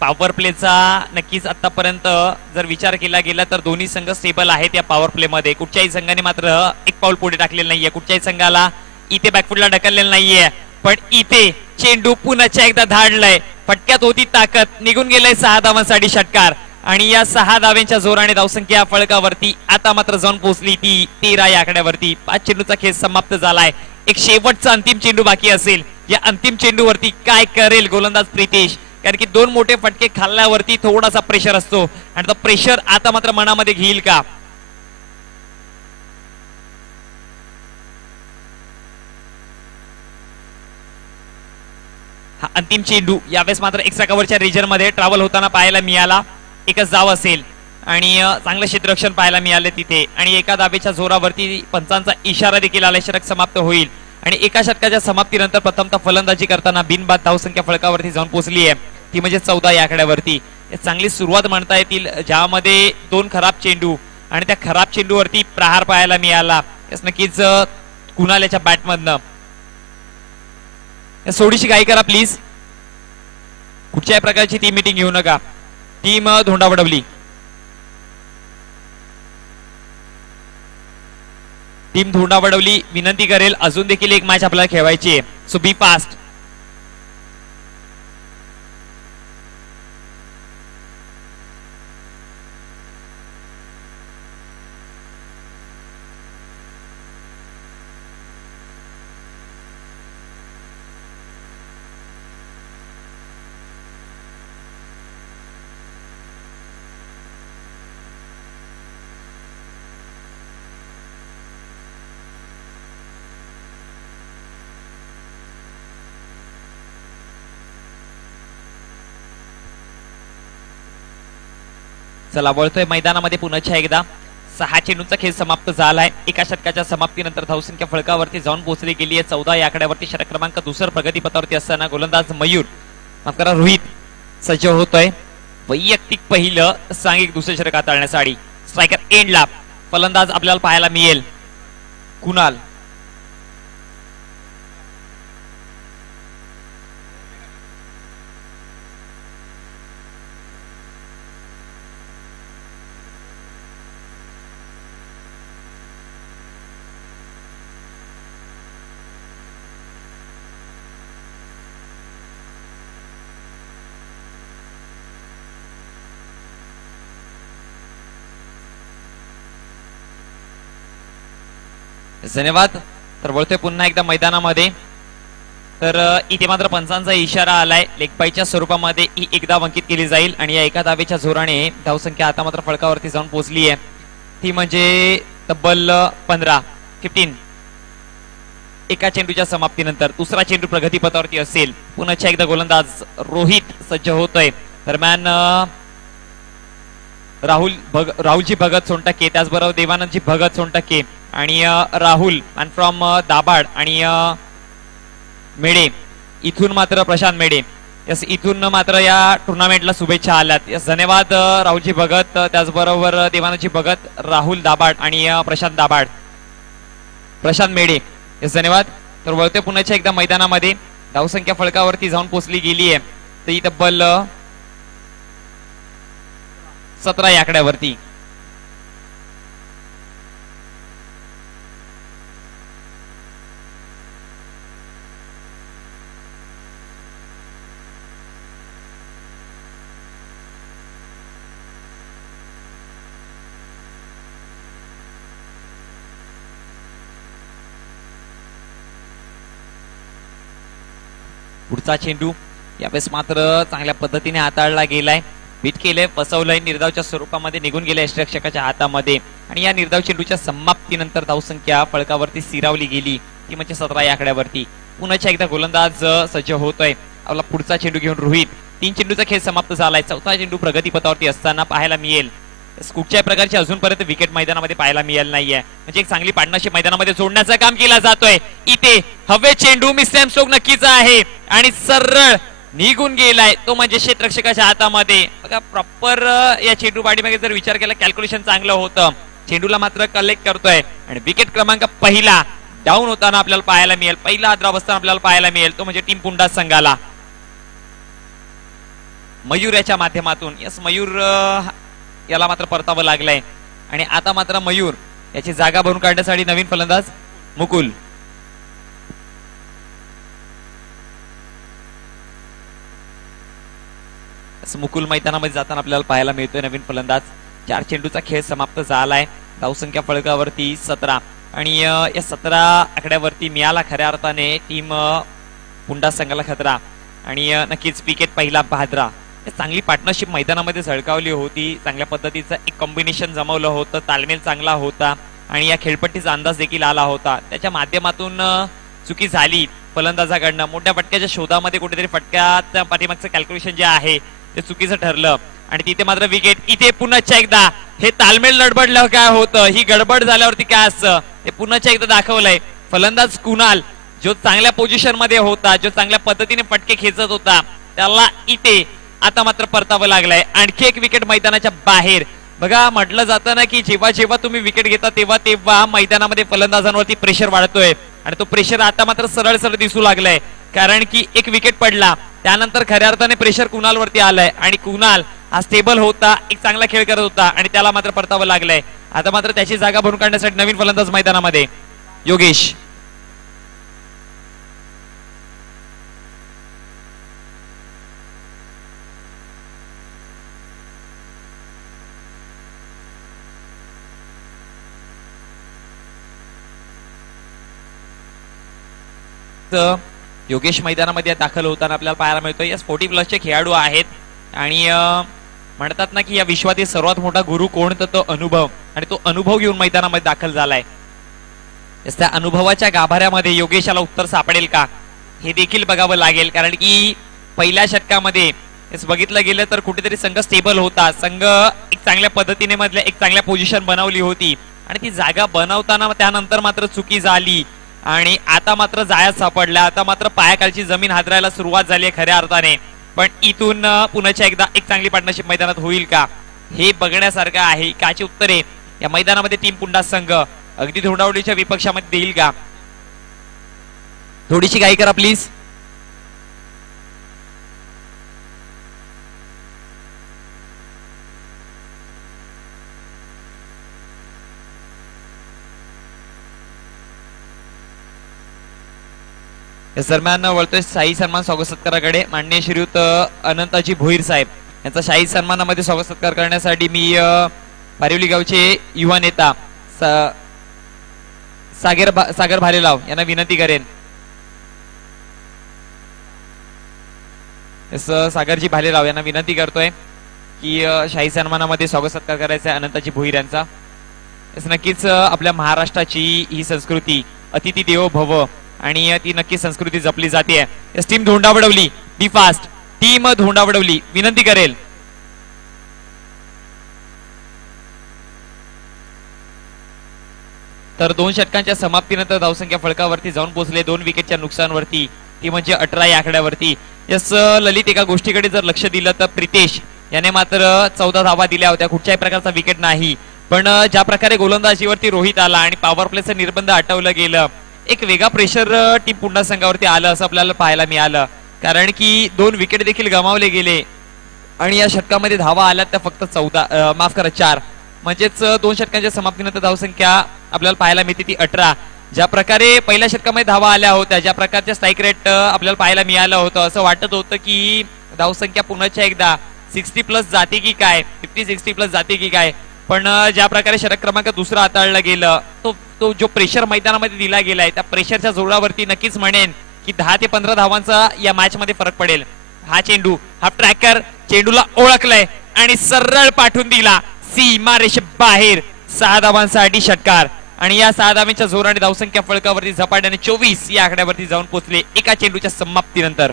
पॉवर प्लेचा नक्कीच आतापर्यंत जर विचार केला गेला तर दोन्ही संघ स्टेबल आहेत या पॉवर प्ले मध्ये. कुठच्याही संघाने मात्र 1 पाऊल पुढे टाकलेलं नाहीये. कुठच्याही संघाला इथे बॅकफुटला ढकललेलं नाहीये. पण इथे चेंडू पुन्हा एकदा धाडलाय. फटक्यात होती ताकद. निघून गेलाय 6 धावांसाठी षटकार आणि या 6 धाव्यांच्या जोराने धावसंख्या फलकावरती आता मात्र जाऊन पोहोचली ती 13 या आकड्यावरती. 5 चेंडूचा खेळ समाप्त झालाय. एक शेवटचा अंतिम चेंडू बाकी असेल. या अंतिम चेंडूवरती काय करेल गोलंदाज प्रितेश. कारण की 2 मोठे फटके खाल्ल्यावरती थोडासा प्रेशर असतो आणि तो प्रेशर आता मात्र मनामध्ये घेईल का. हा अंतिम चेंडू यावेळेस मात्र एक्स्ट्रा कव्हरच्या रिजन मध्ये ट्रॅव्हल होताना पाहायला मिळाला. एकच धाव असेल आणि चांगलं क्षेत्ररक्षण पाहायला मिळाले तिथे आणि एका धाबेच्या जोरावरती पंचांचा इशारा देखील आला. षटक समाप्त होईल आणि एका षटकाच्या समाप्तीनंतर प्रथमतः फलंदाजी करताना बिनबाद धावसंख्या फलकावरती जाऊन पोहोचली आहे. ती म्हणजे 14 या आकड्यावरती. चांगली सुरुवात म्हणता येतील ज्यामध्ये 2 खराब चेंडू आणि त्या खराब चेंडूवरती प्रहार पाहायला मिळाला. नक्कीच कुणाल याच्या बॅटमधनं. थोडीशी घाई करा प्लीज. कुठच्याही प्रकारची टीम मीटिंग घेऊ नका. टीम धोंडावडवली. टीम धोंडावडवली विनंती करेल अजून देखील एक मॅच आपल्याला खेळवायची आहे. सो बी फास्ट. चला वळतोय मैदानामध्ये पुन्हा एकदा. 6 चेंडूंचा खेळ समाप्त झालाय. एका षटकाच्या समाप्तीनंतर धावसंख्या फलकावरती जाऊन पोहोचली गेली आहे 14 या आकड्यावरती. षटक क्रमांक 2 प्रगतीपथावरती असताना गोलंदाज मयूर माफ करा रोहित सज्ज होतोय. वैयक्तिक पहिलं सांघिक दुसरे षटक हाताळण्यासाठी. स्ट्रायकर एंडला फलंदाज आपल्याला पाहायला मिळेल कुणाल. धन्यवाद. तर वळतोय पुन्हा एकदा मैदानामध्ये. तर इथे मात्र पंचांचा इशारा आलाय. लेगबाईच्या स्वरूपामध्ये ही एकदा अंकित केली जाईल आणि या एका धावेच्या जोराने धावसंख्या आता मात्र फळकावरती जाऊन पोहोचली आहे. ती म्हणजे तब्बल 15. एका चेंडूच्या समाप्तीनंतर दुसरा चेंडू प्रगतीपथावरती असेल. पुन्हा एकदा गोलंदाज रोहित सज्ज होतोय. दरम्यान राहुलजी भगत सोनटक्के, त्याचबरोबर देवानंदजी भगत सोनटक्के आणि राहुल मॅन फ्रॉम दाभाड आणि मेडे इथून मात्र प्रशांत मेडे. यस, इथून मात्र या टुर्नामेंटला शुभेच्छा आल्यात. यस, धन्यवाद राहुलजी भगत, त्याचबरोबर देवानंदजी भगत, राहुल दाभाड आणि प्रशांत मेडे. यस, धन्यवाद. तर वळते पुन्हा एकदा मैदानामध्ये. धावसंख्या फळकावरती जाऊन पोहोचली गेली आहे. तर ही तब्बल 17 या आकड्यावरती. पुढचा चेंडू यावेळेस मात्र चांगल्या पद्धतीने हाताळला गेलाय. बीट केलंय, फसवलंय, निर्धावच्या स्वरूपामध्ये निघून गेले यष्टिरक्षकाच्या हातामध्ये आणि या निर्धाव चेंडूच्या समाप्तीनंतर धावसंख्या फळकावरती स्थिरावली गेली. ती म्हणजे 17 या आकड्यावरती. पुन्हा एकदा गोलंदाज सज्ज होतोय. आपला पुढचा चेंडू घेऊन रोहित. 3 चेंडूचा खेळ समाप्त झालाय. चौथा चेंडू प्रगतीपथावरती असताना पाहायला मिळेल. कुठच्याही प्रकारची अजूनपर्यंत विकेट मैदानामध्ये पाहायला मिळाली नाहीये. म्हणजे एक चांगली पार्टनरशिप मैदानामध्ये जोडण्याचं काम केलं जातोय. इथे हवे चेंडू मिस्टॅम स्ट्रोक नक्कीच आहे आणि सरळ निघून गेलाय. तो म्हणजे क्षेत्ररक्षकाच्या हातामध्ये. बघा प्रॉपर या चेंडू पाठीमागे जर विचार केला कॅल्क्युलेशन चांगलं होतं. चेंडूला मात्र कलेक्ट करतोय आणि विकेट क्रमांक पहिला डाऊन होताना आपल्याला पाहायला मिळेल. पहिला आद्रा बसताना आपल्याला पाहायला मिळेल. तो म्हणजे टीम पुंडा संघाला मयूर याच्या माध्यमातून. यस, मयूर याला मात्र परतावं लागलंय आणि आता मात्र मयूर याची जागा भरून काढण्यासाठी नवीन फलंदाज मुकुल. मुकुल मैदानामध्ये जाताना आपल्याला पाहायला मिळतोय नवीन फलंदाज. 4 चेंडूचा खेळ समाप्त झालाय. धावसंख्या फळकावरती 17 आणि या 17 आकड्यावरती मिळाला खऱ्या अर्थाने टीम पुंडा संघाला खतरा आणि नक्कीच विकेट पहिला भाद्रा. चांगली पार्टनरशिप मैदानामध्ये झळकावली होती. चांगल्या पद्धतीचं एक कॉम्बिनेशन जमवलं होतं. तालमेल चांगला होता आणि या खेळपट्टीचा अंदाज देखील आला होता. त्याच्या माध्यमातून चुकी झाली फलंदाजाकडनं. मोठ्या फटक्याच्या शोधामध्ये कुठेतरी फटक्याच्या पाठीमागचं कॅल्क्युलेशन जे आहे ते चुकीचं ठरलं आणि तिथे मात्र विकेट. इथे पुन्हा एकदा हे तालमेल लडबडलं काय होतं, ही गडबड झाल्यावरती काय असतं ते पुन्हा एकदा दाखवलंय. फलंदाज कुणाल जो चांगल्या पोझिशन मध्ये होता, जो चांगल्या पद्धतीने फटके खेचत होता, त्याला इथे आता मात्र परतावं लागलंय. आणखी एक विकेट मैदानाच्या बाहेर. बघा म्हटलं जातं ना की जेव्हा जेव्हा तुम्ही विकेट घेता तेव्हा मैदानामध्ये फलंदाजांवरती प्रेशर वाढतोय आणि तो प्रेशर आता मात्र सरळ सरळ दिसू लागलाय. कारण की एक विकेट पडला त्यानंतर खऱ्या अर्थाने प्रेशर कुणालवरती आलंय आणि कुणाल हा स्टेबल होता, एक चांगला खेळ करत होता आणि त्याला मात्र परतावं लागलंय. आता मात्र त्याची जागा भरून काढण्यासाठी नवीन फलंदाज मैदानामध्ये योगेश. योगेश मैदानामध्ये दाखल होताना आपल्याला पाहायला मिळतोय. 40+ खेळाडू आहेत आणि म्हणतात ना की या विश्वातील सर्वात मोठा गुरु कोण, तर तो अनुभव. आणि तो अनुभव घेऊन मैदानामध्ये दाखल झालाय. त्या अनुभवाच्या गाभाऱ्यामध्ये योगेशाला उत्तर सापडेल का हे देखील बघावं लागेल. कारण की पहिल्या षटकामध्ये बघितलं गेलं तर कुठेतरी संघ स्टेबल होता. संघ एक चांगल्या पद्धतीने मधल्या एक चांगल्या पोझिशन बनवली होती आणि ती जागा बनवताना त्यानंतर मात्र चुकी झाली आणि आता मात्र जाळ्यात सापडल्या. आता मात्र पायाखालची जमीन हादरायला सुरुवात झाली आहे खऱ्या अर्थाने. पण इथून पुन्हा एकदा एक चांगली पार्टनरशिप मैदानात होईल का हे बघण्यासारखं आहे. काची उत्तरे या मैदानामध्ये टीम पुंडा संघ अगदी धोंडावडीच्या विपक्षामध्ये देईल का? थोडीशी घाई करा प्लीज. याच दरम्यान वळतोय शाही सन्मान स्वागत सत्काराकडे. माननीय श्रीयुत अनंताजी भोईर साहेब यांचा शाही सन्मानामध्ये स्वागत सत्कार करण्यासाठी मी बारिवली गावचे युवा नेता सागर भालेलाव यांना विनंती करेन. सागरजी भालेराव यांना विनंती करतोय की शाही सन्मानामध्ये स्वागत सत्कार करायचा आहे अनंताजी भोईर यांचा. नक्कीच आपल्या महाराष्ट्राची ही संस्कृती अतिथी देवो भव आणि ती नक्की संस्कृती जपली जाते. टीम धोंडावडवली, बी फास्ट. टीम धोंडावडवली विनंती करेल. तर 2 षटकांच्या समाप्तीनंतर धावसंख्या फळकावरती जाऊन पोहोचले 2 विकेटच्या नुकसानवरती, ती म्हणजे 18 या आकड्यावरती. यस ललित, एका गोष्टीकडे जर लक्ष दिलं तर प्रितेश याने मात्र 14 धावा दिल्या होत्या, कुठच्याही प्रकारचा विकेट नाही. पण ज्या प्रकारे गोलंदाजीवरती रोहित आला आणि पॉवर प्लेचं निर्बंध हटवलं गेलं, एक वेगळा प्रेशर टीम पुन्हा संघावरती आलं असं आपल्याला पाहायला मिळालं. कारण की 2 विकेट देखील गमावले गेले आणि या षटकामध्ये धावा आल्या त्या फक्त 4. म्हणजेच 2 षटकांच्या समाप्तीनंतर धावसंख्या आपल्याला पाहायला मिळते ती 18. ज्या प्रकारे पहिल्या षटकामध्ये धावा आल्या होत्या, ज्या प्रकारच्या स्ट्राईक रेट आपल्याला पाहायला मिळालं होतं, असं वाटत होतं की धावसंख्या पुन्हा एकदा 60+ जाते की काय, 50-60+ जाते की काय. पण ज्या प्रकारे षटक क्रमांक 2 हाताळला गेलं, तो जो प्रेशर मैदानामध्ये दिला गेलाय त्या प्रेशरच्या जोरावरती नक्कीच म्हणेन की 10 ते 15 धावांचा या मॅच मध्ये फरक पडेल. हा चेंडू, हा ट्रॅकर चेंडूला ओळखलाय आणि सरळ पाठवून दिला सीमा रेषे बाहेर. 6 धावांसाठी षटकार आणि या 6 धावांच्या जोराने धावसंख्या फळकावरती झपाट्याने 24 या आकड्यावरती जाऊन पोहोचले एका चेंडूच्या समाप्तीनंतर.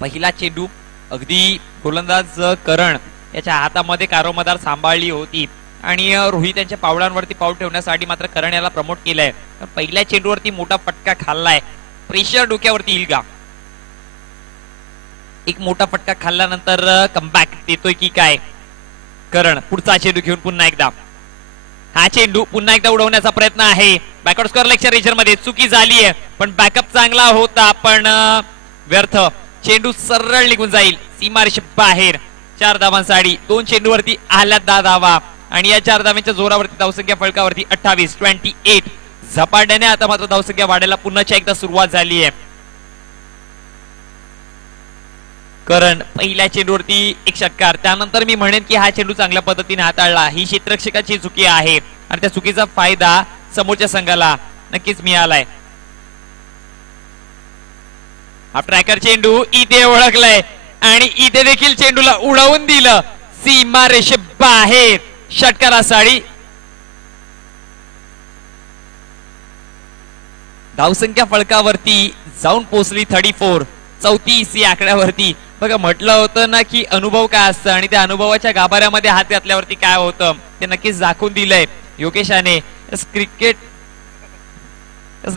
पहिला चेंडू अगदी गोलंदाज करण याच्या हातामध्ये कारोमदार सांभाळली होती आणि रोहित यांच्या पावलांवरती पाऊल ठेवण्यासाठी मात्र करण याला प्रमोट केलंय. पहिल्या चेंडूवरती मोठा फटका खाल्लाय, प्रेशर डोक्यावरती येईल का? एक मोठा फटका खाल्ल्यानंतर कमबॅक देतोय की काय करण? पुढचा चेंडू घेऊन पुन्हा एकदा, हा चेंडू पुन्हा एकदा उडवण्याचा प्रयत्न आहे. बॅकवर्ड स्क्वेअर लेगच्या रीजन मध्ये चुकी झाली आहे, पण बॅकअप चांगला होता पण व्यर्थ. चेंडू सरळ निघून जाईल सीमारेषे बाहेर. 4 धावांसाठी 2 चेंडूवरती आल्या 10 धावा आणि या 4 धावांच्या जोरावरती धावसंख्या फळकावरती 28. झपाट्याने आता मात्र धावसंख्या वाढायला पुन्हा एकदा सुरुवात झाली आहे. करण पहिल्या चेंडूवरती एक षटकार, त्यानंतर मी म्हणेन की हा चेंडू चांगल्या पद्धतीने हाताळला. ही क्षेत्ररक्षकाची चुकी आहे आणि त्या चुकीचा फायदा समोरच्या संघाला नक्कीच मिळालाय. हा ट्रॅकर चेंडू इथे ओळखलाय आणि इथे देखील चेंडूला उडवून दिलं सीमा रेषे बाहेर. षटकारासाठी धावसंख्या फळकावरती जाऊन पोहोचली 34 या आकड्यावरती. बघा, म्हटलं होतं ना की अनुभव काय असतं आणि त्या अनुभवाच्या गाभाऱ्यामध्ये हात घातल्यावरती काय होतं ते नक्कीच दाखवून दिलंय योगेशाने. क्रिकेट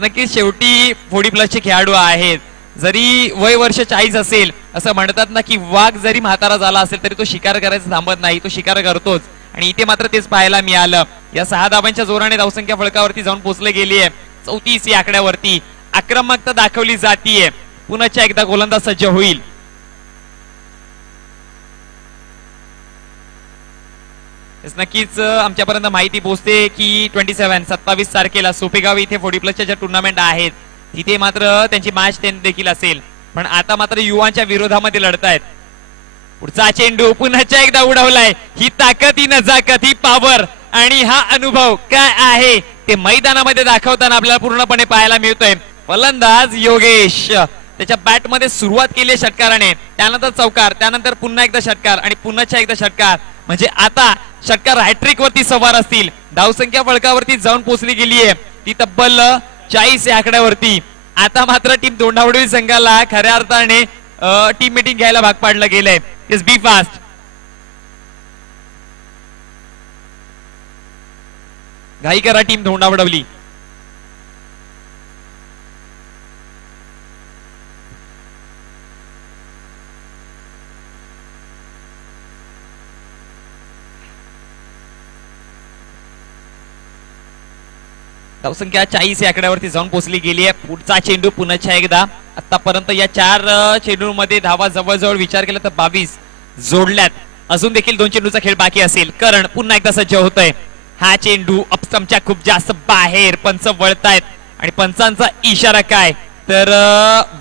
नक्कीच शेवटी 40+ खेळाडू आहेत. जरी वय वर्ष 40 असेल, असं म्हणतात ना की वाघ जरी म्हातारा झाला असेल तरी तो शिकार करायचा थांबत नाही, तो शिकार करतोच. आणि इथे मात्र तेच पाहायला मिळालं. या 6 धावांच्या जोराने धावसंख्या फळकावरती जाऊन पोहोचले गेली आहे 34 या आकड्यावरती. आक्रमकता दाखवली जातीये. पुन्हा एकदा गोलंदाज सज्ज होईल. नक्कीच आमच्यापर्यंत माहिती पोहोचते की 27 तारखेला सोपेगाव इथे 40+ ज्या टुर्नामेंट आहेत तिथे मात्र त्यांची मॅच देखील असेल. पण आता मात्र युवांच्या विरोधामध्ये लढतायत. पुढचा चेंडू पुन्हा एकदा उडवलाय. ही ताकद, ही नजाकत, ही पॉवर आणि हा अनुभव काय आहे ते मैदानामध्ये दाखवताना आपल्याला पूर्णपणे पाहायला मिळतोय. फलंदाज योगेश त्याच्या बॅट मध्ये सुरुवात केली षटकाराने, त्यानंतर चौकार, त्यानंतर पुन्हा एकदा षटकार आणि पुन्हा एकदा षटकार. म्हणजे आता षटकार हॅट्रिक वरती सवार असतील. धावसंख्या फळकावरती जाऊन पोहोचली गेली आहे ती तब्बल 40 या आकड्यावरती. आता मात्र टीम धोंडावडवी संघाला खऱ्या अर्थाने टीम मीटिंग घ्यायला भाग पाडलं गेलंय. इज बी फास्ट. घाई करा टीम धोंडावडवली. धावसंख्या 40 या आकड्यावरती जाऊन पोहोचली गेली आहे. पुढचा चेंडू पुन्हा एकदा. आतापर्यंत या 4 चेंडूंमध्ये धावा जवळजवळ विचार केला तर 22 जोडल्यात. अजून देखील 2 चेंडूचा खेळ बाकी असेल. करण पुन्हा एकदा सज्ज होतोय. हा चेंडू अपस्टंपच्या खूप जास्त बाहेर. पंच वळतायत आणि पंचांचा इशारा काय तर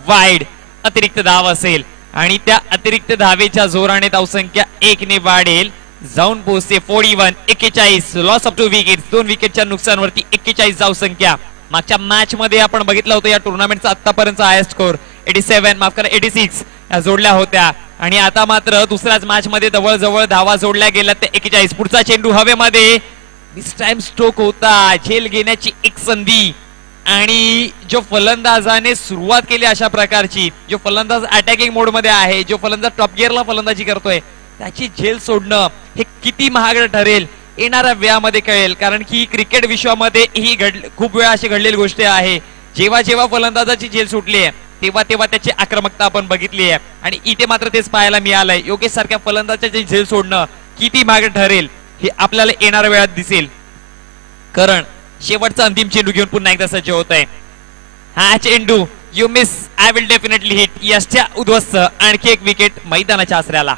वाईड अतिरिक्त धाव असेल आणि त्या अतिरिक्त धावेच्या जोराने धावसंख्या 1 ने वाढेल. जाऊन पोहोचते 41 लॉस ऑफ 2 विकेट. 2 विकेटच्या नुकसानवरती 41 धावसंख्या. मागच्या मॅच मध्ये आपण बघितलं होतं या टुर्नामेंटचा आतापर्यंत हायस्ट स्कोर 87 माफ करा 86 या जोडल्या होत्या आणि आता मात्र दुसऱ्याच मॅच मध्ये जवळ धावा जोडल्या गेल्या ते 41. पुढचा चेंडू हवेमध्ये. दिस टाइम स्ट्रोक होता. झेल घेण्याची एक संधी आणि जो फलंदाजाने सुरुवात केली अशा प्रकारची, जो फलंदाज अटॅकिंग मोड मध्ये आहे, जो फलंदाज टॉप गिअरला फलंदाजी करतोय, त्याची झेल सोडणं हे किती महागडं ठरेल येणाऱ्या वेळामध्ये कळेल. कारण की क्रिकेट विश्वामध्ये ही खूप वेळा अशी घडलेली गोष्ट आहे. जेव्हा फलंदाजाची झेल सुटली आहे तेव्हा त्याची आक्रमकता आपण बघितली आहे आणि इथे मात्र तेच पाहायला मिळालंय. योगेश सारख्या फलंदाजाची झेल सोडणं किती महागडं ठरेल हे आपल्याला येणाऱ्या वेळात दिसेल. कारण शेवटचा अंतिम चेंडू घेऊन पुन्हा एकदा सज्ज होत आहे. हा चेंडू you miss I will definitely hit. यशच्या उद्ध्वस्त आणखी एक विकेट मैदानाच्या आसऱ्याला.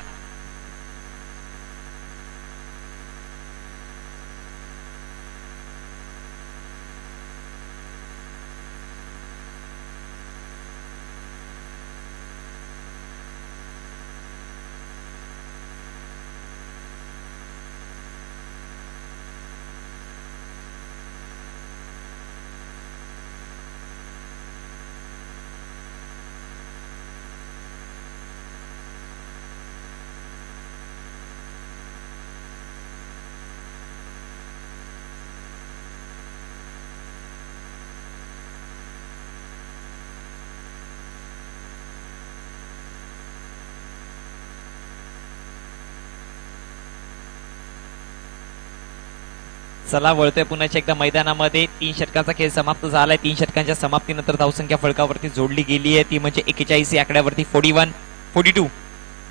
चला वळतोय पुन्हा एकदा मैदानामध्ये. 3 षटकांचा खेळ समाप्त झालाय. 3 षटकांच्या समाप्तीनंतर धावसंख्या फलकावरती जोडली गेली आहे ती म्हणजे 41 या आकड्यावरती. 41 42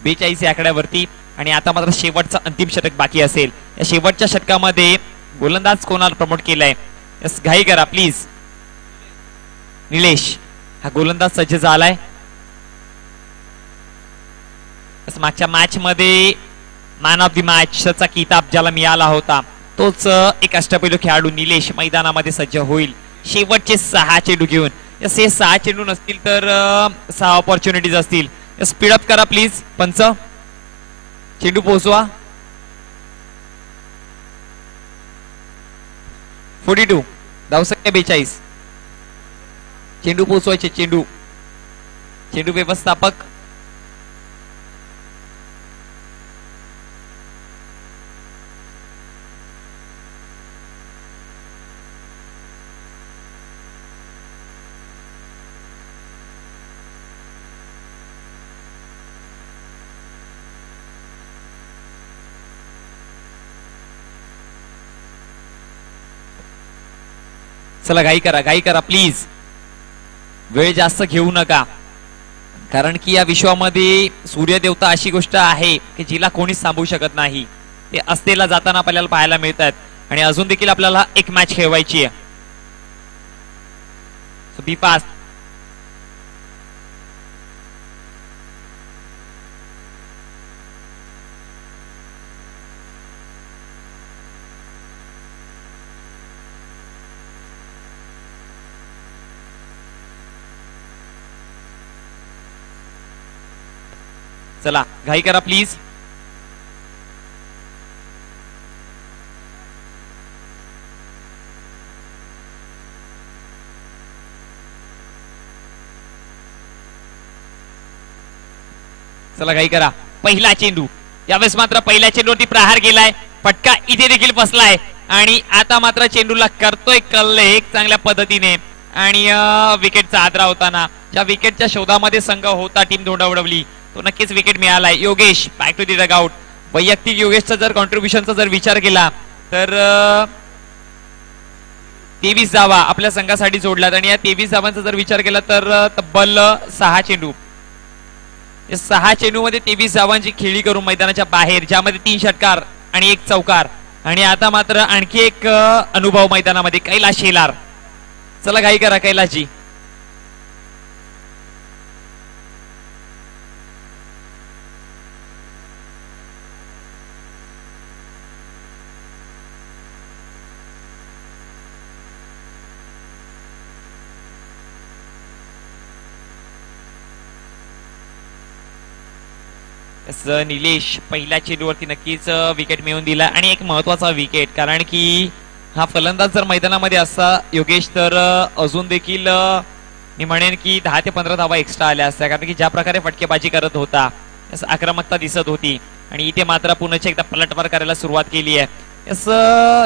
42 या आकड्यावरती आणि आता मात्र शेवटचा अंतिम षटक बाकी असेल. या शेवटच्या षटकामध्ये गोलंदाज कोणाला प्रमोट केलाय यस घाई करा प्लीज. निलेश हा गोलंदाज सज्ज झालाय. मागच्या मॅच मध्ये मॅन ऑफ द मॅच चा किताब ज्याला मिळाला होता तोच एक अष्टपैलू खेळाडू निलेश मैदानामध्ये सज्ज होईल शेवटचे 6 चेंडू घेऊन. हे 6 चेंडू नसतील तर 6 ऑपॉर्च्युनिटीज असतील. स्पीड अप करा प्लीज पंच. चेंडू पोहोचवा. 42 धावसंख्या 42. चेंडू पोहोचवायचे. चेंडू व्यवस्थापक चला घाई करा प्लीज. वेळ जास्त घेऊ नका कारण की या विश्वामध्ये सूर्यदेवता अशी गोष्ट आहे की जिला कोणीच थांबवू शकत नाही. ते अस्तेला जाताना आपल्याला पाहायला मिळतात आणि अजून देखील आपल्याला एक मॅच खेळवायची आहे. सो बी फास्ट. चला घाई करा प्लीज. चला घाई करा. पहिला चेंडू यावेळेस मात्र पहिल्या चेंडूवरती प्रहार गेलाय. फटका इथे देखील बसलाय आणि आता मात्र चेंडूला करतोय कल्लेख चांगल्या पद्धतीने आणि विकेटचा आदरा होताना ज्या विकेटच्या शोधामध्ये संघ होता टीम धोंडा उडवली तो नक्कीच विकेट मिळालाय. Yogesh back to the dugout. वैयक्तिक योगेशचा जर कॉन्ट्रीब्युशनचा जर विचार केला तर 23 धावा आपल्या संघासाठी जोडल्यात आणि या 23 धावांचा जर विचार केला तर तब्बल 6 चेंडू. 6 चेंडू मध्ये 23 धावांची खेळी करून मैदानाच्या बाहेर ज्यामध्ये 3 षटकार आणि 1 चौकार आणि आता मात्र आणखी एक अनुभव मैदानामध्ये कैलाश शेलार चला घाई करा कैलासजी. निलेश पहिल्या चेंडूवरती नक्कीच विकेट मिळवून दिला आणि एक महत्वाचा विकेट, कारण की हा फलंदाज जर मैदानामध्ये असता योगेश तर अजून देखील मी म्हणेन की 10 ते 15 धावा एक्स्ट्रा आल्या असत्या, कारण की ज्या प्रकारे फटकेबाजी करत होता आक्रमकता दिसत होती आणि इथे मात्र पुन्हा एकदा पलटवार करायला सुरुवात केली आहे.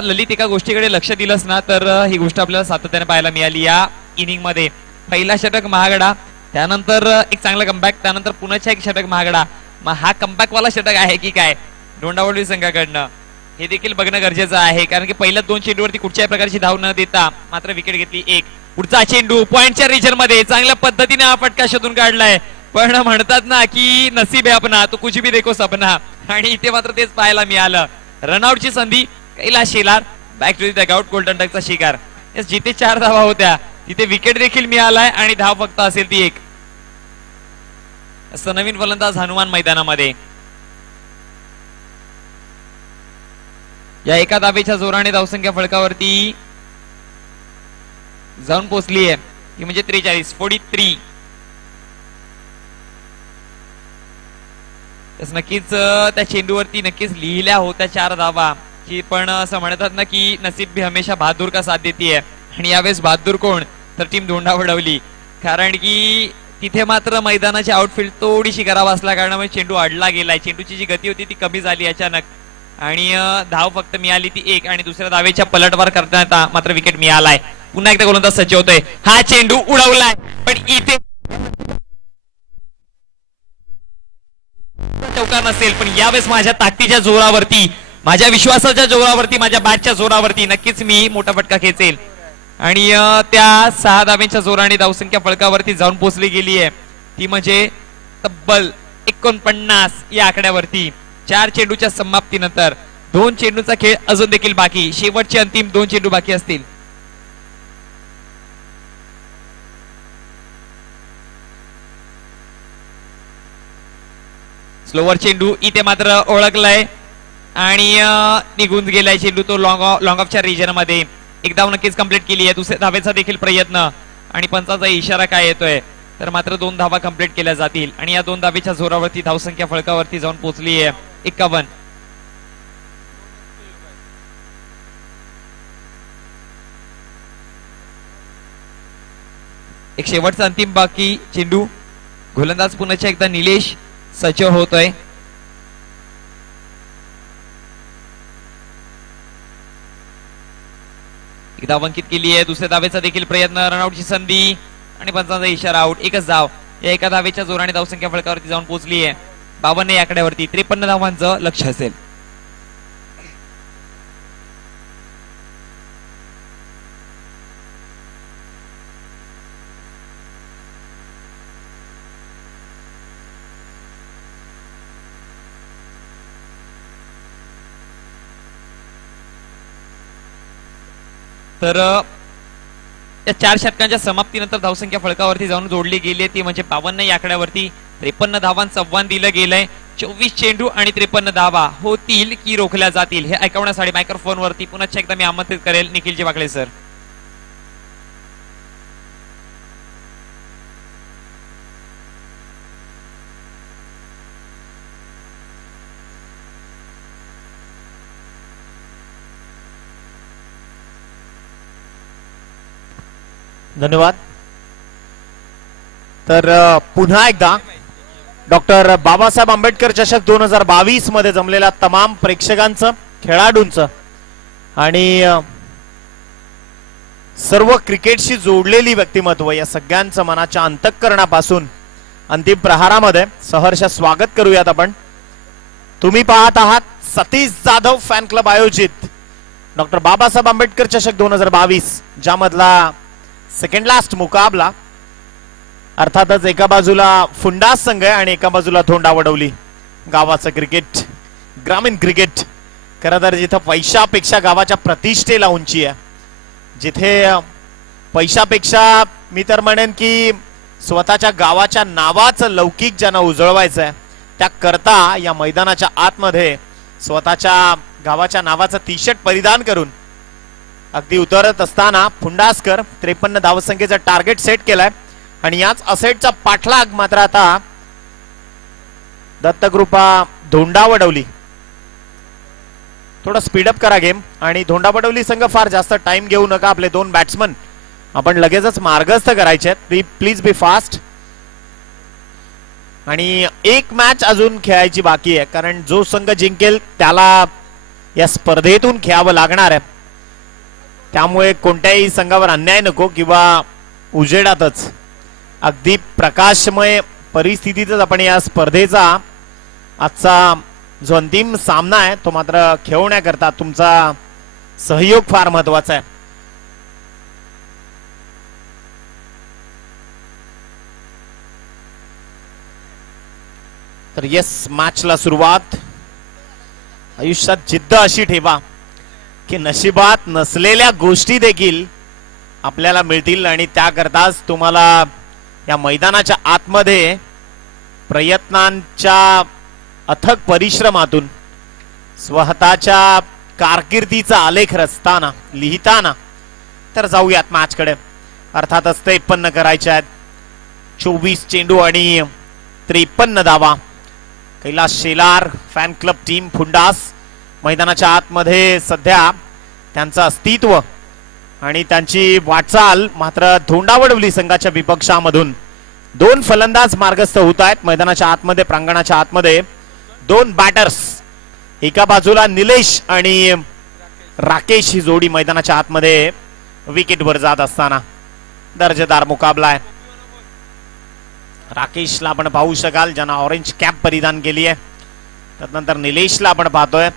ललित एका गोष्टीकडे लक्ष दिलंच ना तर ही गोष्ट आपल्याला सातत्याने पाहायला मिळाली या इनिंग मध्ये. पहिला षटक महागडा, त्यानंतर एक चांगला कमबॅक, त्यानंतर पुन्हा एक षटक महागडा. मग हा कमबॅक वाला षटक आहे की काय दोंडावली संघाकडनं हे देखील बघणं गरजेचं आहे, कारण की पहिल्या 2 चेंडूवरती कुठच्याही प्रकारची धाव न देता मात्र विकेट घेतली एक. पुढचा चेंडू पॉइंटच्या रिजन मध्ये चांगल्या पद्धतीने हा फटका शोधून काढलाय, पण म्हणतात ना की नसीब आहे अपना तो कुछ भी देखो सपना, आणि इथे मात्र तेच पाहायला मिळालं. रनआउटची संधी, Kailas Shelar back to the dugout, golden डकचा शिकार. जिथे 4 धावा होत्या तिथे विकेट देखील मिळालाय आणि धाव फक्त असेल ती एक. असं नवीन फलंदाज हनुमान मैदानामध्ये या एका धावेच्या जोराने धावसंख्या फळकावरती जाऊन पोहोचली आहे, ती म्हणजे 43. नक्कीच त्या चेंडूवरती नक्कीच लिहिल्या होत्या 4 धावा की, पण असं म्हणतात ना की नसीब भी हमेशा बहादूर का साथ देती है, आणि यावेळेस बहादूर कोण तर टीम धोंडावडवली, कारण की तिथे मात्र मैदानाची आउटफील्ड थोडीशी खराब असल्या कारणामुळे चेंडू अडला गेलाय. चेंडूची जी गती होती ती कमी झाली अचानक आणि धाव फक्त मिळाली ती एक, आणि दुसऱ्या धावेच्या पलटवार करण्यात मात्र विकेट मिळालाय. पुन्हा एकदा गोलंदाज सज्ज होतोय, हा चेंडू उडवलाय पण इथे चौका नसेल, पण यावेळेस माझ्या ताकदीच्या जोरावरती, माझ्या विश्वासाच्या जोरावरती, माझ्या बॅटच्या जोरावरती नक्कीच मी मोठा फटका खेचेल, आणि त्या 6 धावेच्या जोराने धावसंख्या फळकावरती जाऊन पोहोचली गेली आहे, ती म्हणजे तब्बल 49 या आकड्यावरती. 4 चेंडूच्या समाप्तीनंतर 2 चेंडूचा खेळ अजून देखील बाकी, शेवटचे अंतिम 2 चेंडू बाकी असतील. स्लोवर चेंडू इथे मात्र ओळखलाय आणि निघून गेलाय चेंडू तो लॉंग ऑफच्या रिजन मध्ये. एक धाव नक्कीच कंप्लीट केली आहे, दुसऱ्या धावेचा देखील प्रयत्न, आणि पंचाचा इशारा काय येतोय तर मात्र 2 धावा कंप्लीट केल्या जातील, आणि या 2 धावेच्या जोरावरती धावसंख्या फळकावरती जाऊन पोहोचली आहे 51. एक शेवटचा अंतिम बाकी चेंडू, गोलंदाज पुन्हा एकदा निलेश सज्ज होतोय. एक धाव अंकित केली आहे, दुसऱ्या धावेचा देखील प्रयत्न, रनआउटची संधी आणि पंचांचा इशारा आउट. एकच धाव या एका धावेच्या जोराने धावसंख्या फळकावरती जाऊन पोहोचली आहे 52 या आकड्यावरती. 53 धावांचं लक्ष असेल. तर या 4 षटकांच्या समाप्तीनंतर धावसंख्या फळकावरती जाऊन जोडली गेली, ती म्हणजे 52 या आकड्यावरती. 53 धावांचं आव्हान दिलं गेलंय. 24 चेंडू आणि 53 धावा होतील की रोखल्या जातील हे ऐकवण्यासाठी मायक्रोफोन वरती पुन्हा एकदा मी आमंत्रित करेल निखिलजी वाकळे सर. धन्यवाद. तर पुन्हा एकदा डॉक्टर बाबासाहेब आंबेडकर चषक 2022 मध्ये जमलेल्या तमाम प्रेक्षकांचं, खेळाडूंचं आणि सर्व क्रिकेटशी जोडलेली व्यक्तिमत्व या सगळ्यांचं मनाच्या अंतःकरणापासून अंतिम प्रहारामध्ये सहर्ष स्वागत करूयात आपण. तुम्ही पाहत आहात सतीश जाधव फॅन क्लब आयोजित डॉक्टर बाबासाहेब आंबेडकर चषक 2022, ज्यामधला सेकंड लास्ट मुकाबला. अर्थातच एका बाजूला फुंडास संघ आहे आणि एका बाजूला धोंडावडवली गावाचं क्रिकेट, ग्रामीण क्रिकेट. खरं तर जिथं पैशापेक्षा गावाच्या प्रतिष्ठेला उंची आहे, जिथे पैशापेक्षा मी तर म्हणेन की स्वतःच्या गावाच्या नावाचं लौकिक ज्यांना उजळवायचं आहे त्याकरता या मैदानाच्या आतमध्ये स्वतःच्या गावाच्या नावाचं टी शर्ट परिधान करून अगदी उतरत असताना फुंडासकर 53 धावसंख्येचं टार्गेट सेट केलाय आणि याच असेटचा पाठलाग मात्र आता दत्तकृपा धोंडावडवली. थोडं स्पीडअप करा गेम आणि धोंडावडवली संघ फार जास्त टाइम घेऊ नका. आपले 2 बॅट्समन आपण लगेचच मार्गस्थ करायचे आहेत. Please be fast. आणि एक मॅच अजून खेळायची बाकी आहे कारण जो संघ जिंकेल त्याला या स्पर्धेतून खेळावं लागणार आहे. त्यामुळे कोणत्याही संघावर अन्याय नको किंवा उजेडातच अगदी प्रकाशमय परिस्थितीतच आपण या स्पर्धेचा आजचा जो अंतिम सामना आहे तो मात्र खेळवण्याकरता तुमचा सहयोग फार महत्वाचा आहे. तर येस मॅचला सुरुवात. आयुष्यात जिद्द अशी ठेवा की नशिबात नसलेल्या गोष्टी देखील आपल्याला मिळतील आणि त्याकरताच तुम्हाला या मैदानाच्या आतमध्ये प्रयत्नांच्या अथक परिश्रमातून स्वतःच्या कारकिर्दीचा आलेख रचताना लिहिताना तर जाऊयात मॅचकडे. अर्थातच 53 करायचे आहेत. 24 चेंडू आणि 53 धावा. Kailas Shelar fan club team फुंडास मैदानाच्या आतमध्ये सध्या त्यांचं अस्तित्व आणि त्यांची वाटचाल मात्र धोंडावडवली संघाच्या विपक्षामधून 2 फलंदाज मार्गस्थ होत आहेत मैदानाच्या आतमध्ये. प्रांगणाच्या आतमध्ये 2 बॅटर्स, एका बाजूला निलेश आणि राकेश ही जोडी मैदानाच्या आतमध्ये विकेटवर जात असताना दर्जेदार मुकाबला आहे. राकेशला आपण पाहू शकाल ज्यांना ऑरेंज कॅप परिधान केली आहे. त्यानंतर निलेशला आपण पाहतोय.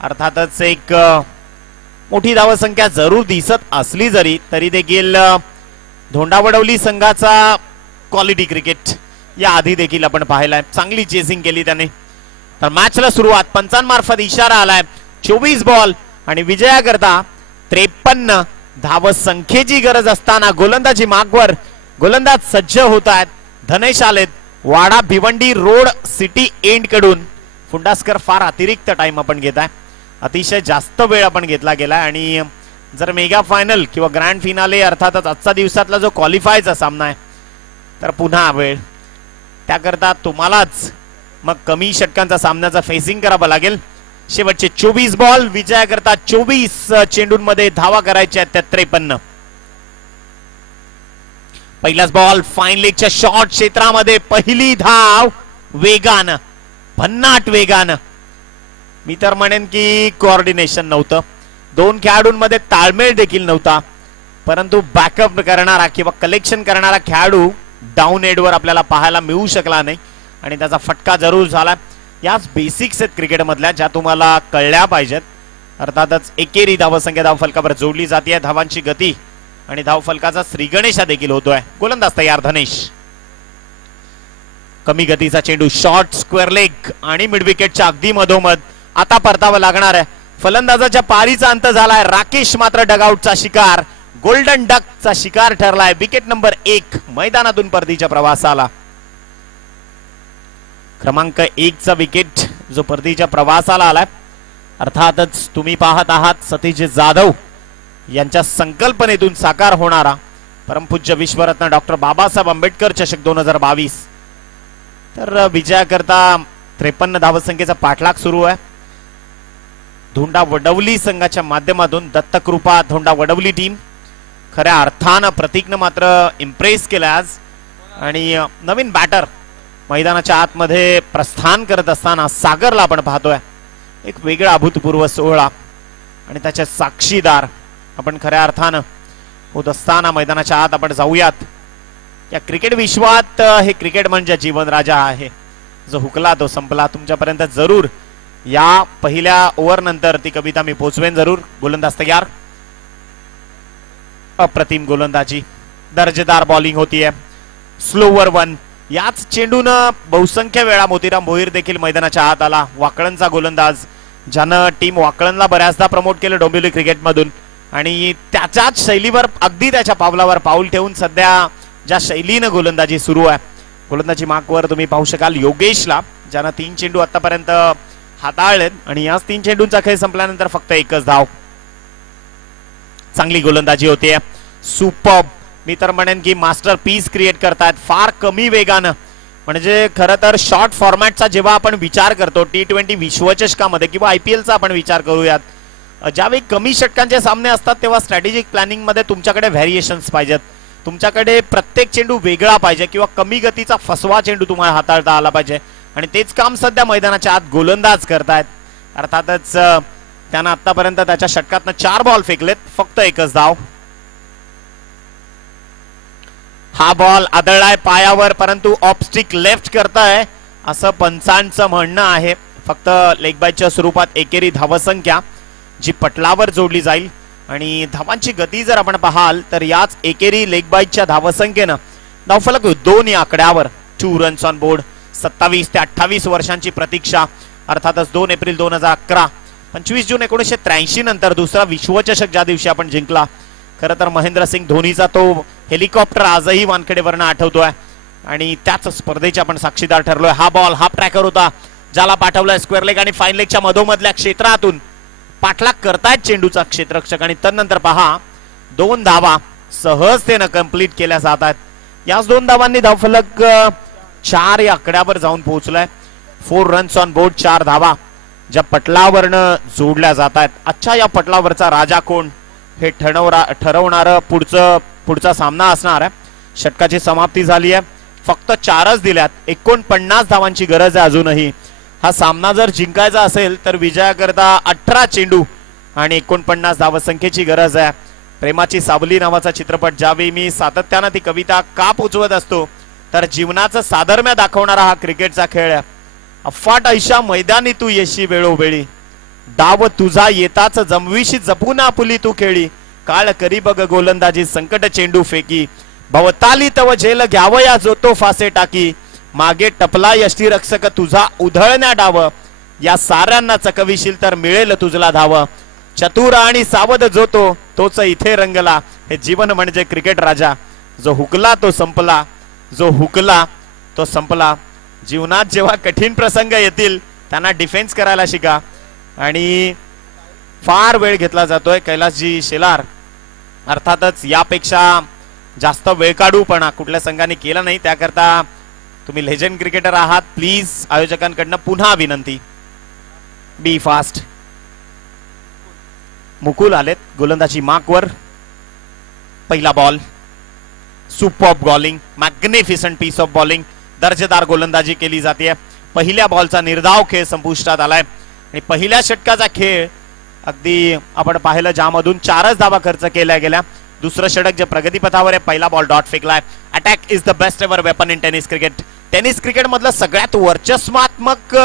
अर्थातच एक मोठी धावसंख्या जरूर दिसत असली जरी तरी देखील धोंडावडवली संघाचा क्वालिटी क्रिकेट या आधी देखील आपण पाहिलाय. चांगली चेसिंग केली त्याने. तर मॅचला सुरुवात पंचांमार्फत इशारा आलाय. 24 बॉल आणि विजयाकरता 53 धावसंख्येची गरज असताना गोलंदाजी मागवर गोलंदाज सज्ज होत आहेत. धनेश आलेत वाडा भिवंडी रोड सिटी एंड कडून. फुंडासकर फार अतिरिक्त टाइम आपण घेत आहे. अतिशय जास्त वेळ आपण घेतला गेला आणि जर मेगा फायनल किंवा ग्रँड फिनाले अर्थातच आजचा दिवसातला जो क्वालिफायचा सामना आहे तर पुन्हा वेळ त्याकरता तुम्हालाच मग कमी षटकांचा सामन्याचा फेसिंग करावं लागेल. शेवटचे 24 बॉल विजयाकरता 24 चेंडूंमध्ये धावा करायच्या आहेत. 53. पहिलाच बॉल फाईन लेगच्या शॉर्ट क्षेत्रामध्ये पहिली धाव वेगानं, भन्नाट वेगानं. मी तर म्हणेन की कोऑर्डिनेशन नव्हतं. 2 खेळाडूंमध्ये ताळमेळ देखील नव्हता. परंतु बॅकअप करणारा किंवा कलेक्शन करणारा खेळाडू डाऊन एडवर आपल्याला पाहायला मिळू शकला नाही आणि त्याचा फटका जरूर झाला. याच बेसिक्स आहेत क्रिकेट मधल्या ज्या तुम्हाला कळल्या पाहिजेत. अर्थातच एकेरी धावसंख्या धावफलकावर जोडली जाते. धावांची गती आणि धावफलकाचा श्रीगणेशा देखील होतोय. गोलंदाज तयार धनेश. कमी गतीचा चेंडू शॉर्ट स्क्वेअर लेग आणि मिड विकेटच्या अगदी मधोमध. आता परतावं लागणार आहे. फलंदाजाच्या पारीचा अंत झालाय. राकेश मात्र डगआउटचा शिकार, गोल्डन डकचा शिकार ठरलाय. विकेट नंबर 1 मैदानातून परतीच्या प्रवासाला. क्रमांक 1 चा विकेट जो परतीच्या प्रवासाला आलाय. अर्थातच तुम्ही पाहत आहात सतीश जाधव यांच्या संकल्पनेतून साकार होणारा परमपूज्य विश्वरत्न डॉक्टर बाबासाहेब आंबेडकर चषक 2022. तर विजयाकरता 53 धावसंख्येचा पाठलाग सुरू आहे. धोंडावडवली संघाच्या माध्यमातून दत्तकृपा धोंडावडवली टीम खऱ्या अर्थानं प्रतीकनं मात्र इम्प्रेस केलं आज. आणि नवीन बॅटर मैदानाच्या आतमध्ये प्रस्थान करत असताना सागरला आपण पाहतोय. एक वेगळा अभूतपूर्व सोहळा आणि त्याचे साक्षीदार आपण खऱ्या अर्थानं होत असताना मैदानाच्या आत आपण जाऊयात. या क्रिकेट विश्वात हे क्रिकेट म्हणजे जीवन राजा आहे. जो हुकला तो संपला. तुमच्यापर्यंत जरूर या पहिल्या ओव्हर नंतर ती कविता मी पोहोचवेन जरूर. गोलंदाज तयार. अप्रतिम गोलंदाजी, दर्जेदार बॉलिंग होतीये. स्लोवर 1. याच चेंडून बहुसंख्य वेळा मोतीराम भोईर देखील मैदानाच्या आत आला. वाकळणचा गोलंदाज ज्यानं टीम वाकळणला बऱ्याचदा प्रमोट केलं डोंबिवली क्रिकेटमधून. आणि त्याच्याच शैलीवर अगदी त्याच्या पावलावर पाऊल ठेवून सध्या ज्या शैलीनं गोलंदाजी सुरू आहे, गोलंदाजी मार्कवर तुम्ही पाहू शकाल योगेशला, ज्यानं 3 चेंडू आतापर्यंत हाताळलेत आणि याच 3 चेंडूंचा खेळ संपल्यानंतर फक्त एकच धाव. चांगली गोलंदाजी होते, सुपर्ब. मी तर म्हणेन की मास्टर पीस क्रिएट करतायत फार कमी वेगानं. म्हणजे खरं तर शॉर्ट फॉर्मॅटचा जेव्हा आपण विचार करतो T20 विश्वचषकामध्ये किंवा IPLचा आपण विचार करूयात, ज्यावेळी कमी षटकांचे सामने असतात तेव्हा स्ट्रॅटेजिक प्लॅनिंग मध्ये तुमच्याकडे व्हेरिएशन्स पाहिजेत, तुमच्याकडे प्रत्येक चेंडू वेगळा पाहिजे किंवा कमी गतीचा फसवा चेंडू तुम्हाला हाताळता आला पाहिजे आणि तेच काम सध्या मैदानाच्या आत गोलंदाज करतायत. अर्थातच त्यानं आतापर्यंत त्याच्या षटकातनं 4 बॉल फेकलेत, फक्त एकच धाव. हा बॉल आदळलाय पायावर परंतु ऑफस्टिक लेफ्ट करताय असं पंचांचं म्हणणं आहे. फक्त लेग बायच्या स्वरूपात एकेरी धावसंख्या जी पटलावर जोडली जाईल आणि धावांची गती जर आपण पाहाल तर याच एकेरी लेग बायच्या धावसंख्येनं धावफलक 2 या आकड्यावर 2 रन्स ऑन बोर्ड. 27 ते 28 वर्षांची प्रतीक्षा. अर्थातच 2 एप्रिल 2011, 25 जून 1983 नंतर दुसरा विश्वचषक ज्या दिवशी आपण जिंकला. खरं तर महेंद्रसिंग धोनीचा तो हेलिकॉप्टर आजही वानखेडेवरनं आठवतोय आणि त्याच स्पर्धेचे आपण साक्षीदार ठरलोय. हा बॉल हाफ ट्रॅकर होता, ज्याला पाठवलाय स्क्वेअर लेग आणि फाईन लेगच्या मधोमधल्या क्षेत्रातून पाठलाग करतायत चेंडूचा क्षेत्ररक्षक आणि त्यानंतर पहा 2 धावा सहजतेनं कंप्लीट केल्या जात आहेत. याच 2 धावांनी धावफलक 4 या आकड्यावर जाऊन पोहोचलाय. 4 रन्स ऑन बोर्ड, 4 धावा ज्या पटलावरनं जोडल्या जात आहेत. अच्छा, या पटलावरचा राजा कोण हे ठरवणारं पुढचा सामना असणार आहे. षटकाची समाप्ती झाली आहे, फक्त 4च दिल्यात, 49 धावांची गरज आहे अजूनही. हा सामना जर जिंकायचा असेल तर विजयाकरता 18 चेंडू आणि 49 धावसंख्येची गरज आहे. प्रेमाची सावली नावाचा चित्रपट, ज्यावेळी मी सातत्यानं ती कविता का पोचवत असतो तर जीवनाचं साधर्म्य दाखवणारा हा क्रिकेटचा खेळ आहे. अफाट ऐशा मैदानी तू येशी वेळोवेळी, डाव तुझा येताच जमविशी जपून आपुली तू खेळी, काळ करी बघ गोलंदाजी संकट चेंडू फेकी, भवताली तव झेल घ्यावया जो तो फासे टाकी, मागे टपला यष्टीरक्षक तुझा उधळण्या डाव, या साऱ्यांना चकविशील तर मिळेल तुझला धाव, चतुर आणि सावध जो तोच इथे रंगला. हे जीवन म्हणजे क्रिकेट राजा, जो हुकला तो संपला, जो हुकला तो संपला. जीवनात जेव्हा कठीण प्रसंग येतील त्यांना डिफेन्स करायला शिका. आणि फार वेळ घेतला जातोय कैलासजी शेलार. अर्थातच यापेक्षा जास्त वेळ काढूपणा कुठल्या संघाने केला नाही, त्याकरता तुम्ही लेजंड क्रिकेटर आहात, प्लीज आयोजकांकडनं पुन्हा विनंती, बी फास्ट. मुकुल आलेत गोलंदाजी मार्कवर. पहिला ball, superb bowling, magnificent piece of bowling, दर्जेदार गोलंदाजी केली जाते. पहिल्या बॉलचा निर्धाव खेळ संपुष्टात आलाय आणि पहिल्या षटकाचा खेळ अगदी आपण पाहिलं ज्यामधून 4च धावा खर्च केल्या गेल्या. दुसरं षटक जे प्रगतीपथावर आहे, पहिला बॉल डॉट फेकलाय. Attack is the best ever weapon in tennis cricket. Tennis cricket मधलं सगळ्यात वर्चस्वात्मक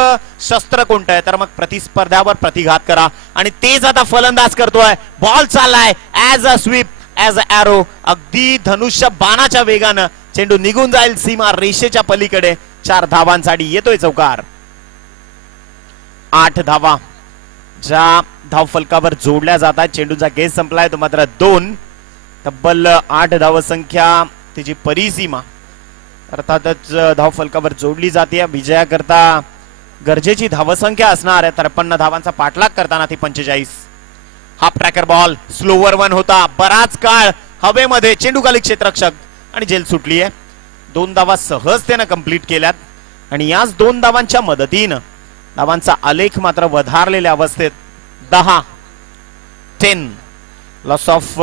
शस्त्र कोणतं आहे तर मग प्रतिस्पर्ध्यावर प्रतिघात करा आणि तेच आता फलंदाज करतोय. बॉल चाललाय as a sweep, as a arrow, अगदी धनुष्य बाणाच्या वेगानं चेंडू निघून जाईल सीमा रेषेच्या पलीकडे. 4 धावांसाठी येतोय चौकार. 8 धावा ज्या धावफलकावर जोडल्या जातात. चेंडूचा गेज संपलाय तो मात्र 2. तब्बल 8 धावसंख्या तिची परिसीमा अर्थातच धावफलकावर जोडली जाते. विजयाकरता गरजेची धावसंख्या असणार आहे 53 धावांचा पाठलाग करताना ती 45. हाफ ट्रॅकर बॉल, स्लोवर 1 होता, बराच काळ हवेमध्ये, चेंडू खाली क्षेत्ररक्षक आणि झेल सुटली आहे. 2 धावा सहजतेनं कंप्लीट केल्यात आणि याच 2 धावांच्या मदतीनं धावांचा आलेख मात्र वधारलेल्या अवस्थेत 10-10. Loss of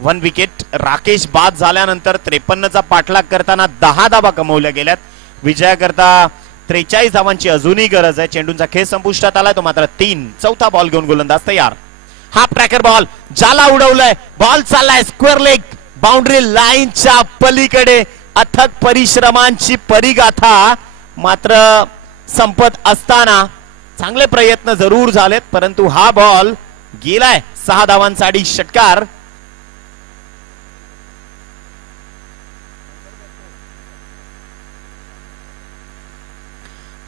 1 wicket. राकेश बाद झाल्यानंतर 53चा पाठलाग करताना 10 धावा कमवल्या गेल्यात. विजयाकरता 43 धावांची अजूनही गरज आहे. चेंडूंचा खेळ संपुष्टात आलाय तो मात्र 3. चौथा बॉल घेऊन गोलंदाज तयार. हाफ ट्रॅकर बॉल, ज्याला उडवलंय, बॉल चाललाय स्क्वेअर लेग, बाउंड्री लाईनच्या पलीकडे. अथक परिश्रमांची परिगाथा मात्र संपत असताना चांगले प्रयत्न जरूर झालेत परंतु हा बॉल गेलाय. 6 धावांसाठी षटकार.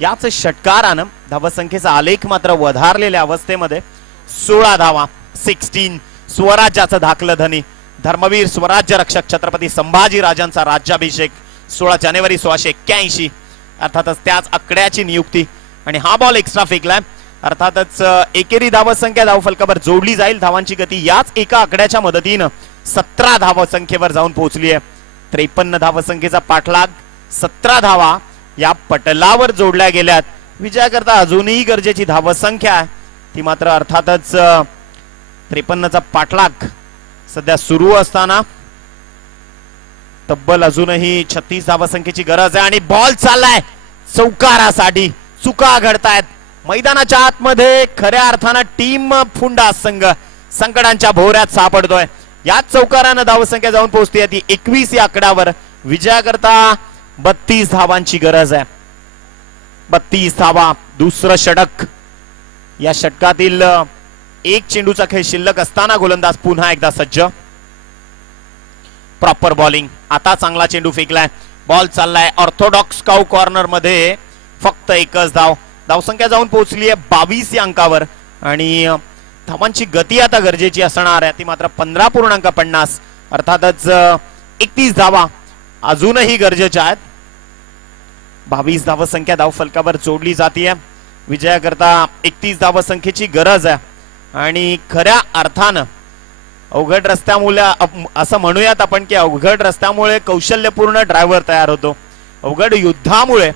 याच षटकारानं धावसंख्येचा आलेख मात्र वधारलेल्या अवस्थेमध्ये 16 धावा, 16. स्वराज्याचं धाकलं धनी धर्मवीर स्वराज्य रक्षक छत्रपती संभाजी राजांचा राज्याभिषेक 16 जानेवारी 1681, अर्थातच त्याच आकड्याची नियुक्ती. आणि हा बॉल एक्स्ट्रा फेकलाय, अर्थातच एकेरी धावसंख्या धावफलकावर जोडली जाईल. धावांची गती याच एका आकड्याच्या मदतीनं 17 धावसंख्येवर जाऊन पोहोचली आहे. 53 धावसंख्येचा पाठलाग, 17 धावा या पटलावर जोडल्या गेल्यात. विजयाकरता अजूनही गरजेची धावसंख्या आहे, ती मात्र अर्थातच 53चा पाठलाग सध्या सुरू असताना तब्बल अजूनही 36 धावसंख्येची गरज आहे. आणि बॉल चाललाय चौकारासाठी. चुका घडतायत मैदानाच्या आतमध्ये. खऱ्या अर्थानं टीम फुंडा संघ संकटांच्या भोवऱ्यात सापडतोय. याच चौकारानं धावसंख्या जाऊन पोहोचते ती 21 या आकड्यावर. विजयाकरता 32 धावांची गरज आहे. 32 धावा, दुसरं षटक. या षटकातील एक चेंडूचा खेळ शिल्लक असताना गोलंदाज पुन्हा एकदा सज्ज. Proper bowling. आता चांगला चेंडू फेकलाय. बॉल चाललाय ऑर्थोडॉक्स काऊ कॉर्नर मध्ये. फक्त एकच धाव. धावसंख्या जाऊन पोहोचली आहे 22 या अंकावर. आणि धावांची गती आता गरजेची असणार आहे, ती मात्र 15.50. अर्थातच 31 धावा अजूनही गरजेच्या आहेत. 22 धावसंख्या धावफलकावर जोडली जाते. विजयाकरता 31 धावसंख्येची गरज आहे. आणि खऱ्या अर्थानं अवघड रस्त्यामुळे असं म्हणूयात आपण की अवघड रस्त्यामुळे कौशल्यपूर्ण ड्रायव्हर तयार होतो. अवघड युद्धामुळे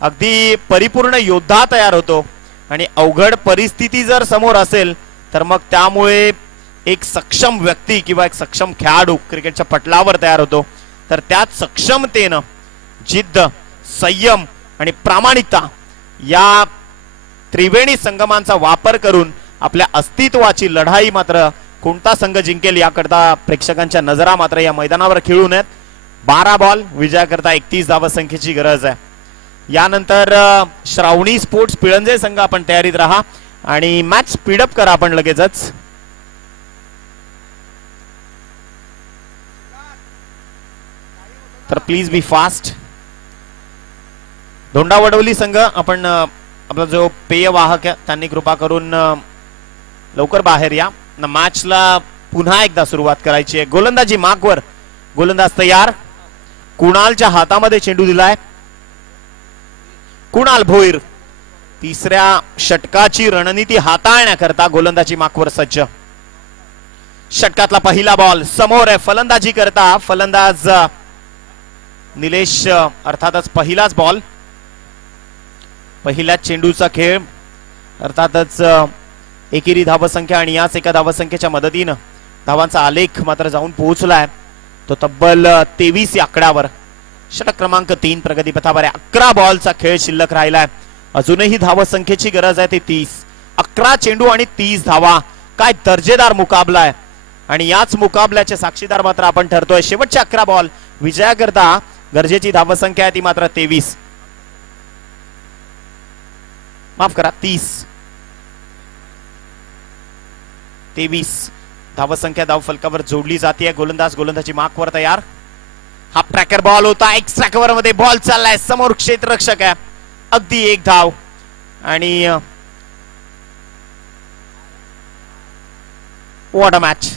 अगदी परिपूर्ण योद्धा तयार होतो. आणि अवघड परिस्थिती जर समोर असेल तर मग त्यामुळे एक सक्षम व्यक्ती किंवा एक सक्षम खेळाडू क्रिकेटच्या पटलावर तयार होतो. तर त्यात सक्षमतेनं जिद्द, संयम आणि प्रामाणिकता या त्रिवेणी संगमांचा वापर करून आपल्या अस्तित्वाची लढाई मात्र कोणता संघ जिंकेल याकरता प्रेक्षकांच्या नजरा मात्र या मैदानावर खेळून आहेत. 12 बॉल, विजयाकरता 31 धावसंख्येची गरज आहे. यानंतर श्रावणी स्पोर्ट्स पिळंजे संघ आपण तयारीत राहा आणि मॅच स्पीडअप करा आपण लगेचच. तर प्लीज बी फास्ट. धोंडावडवली संघ आपण आपला जो पेय वाहक आहे त्यांनी कृपा करून लवकर बाहेर या. मॅचला पुन्हा एकदा सुरुवात करायची आहे. गोलंदाजी मागवर. गोलंदाज तयार. कुणालच्या हातामध्ये चेंडू दिलाय. कुणाल भोईर तिसऱ्या षटकाची रणनीती हाताळण्याकरता गोलंदाजी मागवर सज्ज. षटकातला पहिला बॉल समोर आहे. फलंदाजी करता फलंदाज निलेश. अर्थातच पहिलाच बॉल, पहिल्या चेंडूचा खेळ. अर्थातच एकेरी धावसंख्या आणि याच एका धावसंख्येच्या मदतीनं धावांचा आलेख मात्र जाऊन पोहोचलाय तो तब्बल 23 या आकड्यावर. षटक क्रमांक 3 प्रगतीपथावर आहे. 11 बॉलचा खेळ शिल्लक राहिलाय. अजूनही धावसंख्येची गरज आहे ती 30. 11 चेंडू आणि 30 धावा. काय दर्जेदार मुकाबला आहे. आणि याच मुकाबल्याचे साक्षीदार मात्र आपण ठरतोय. शेवटचे 11 बॉल. विजयाकरता गरजेची धावसंख्या आहे ती मात्र 23. माफ करा 23 धावसंख्या धावफलकावर जोडली जाते. गोलंदाज गोलंदाजी मार्कवर तयार. हाफ ट्रॅकर बॉल होता. एक्स्ट्रा कव्हर मध्ये बॉल चाललाय. समोर क्षेत्ररक्षक आहे. अगदी एक धाव. आणि व्हॉट अ मॅच.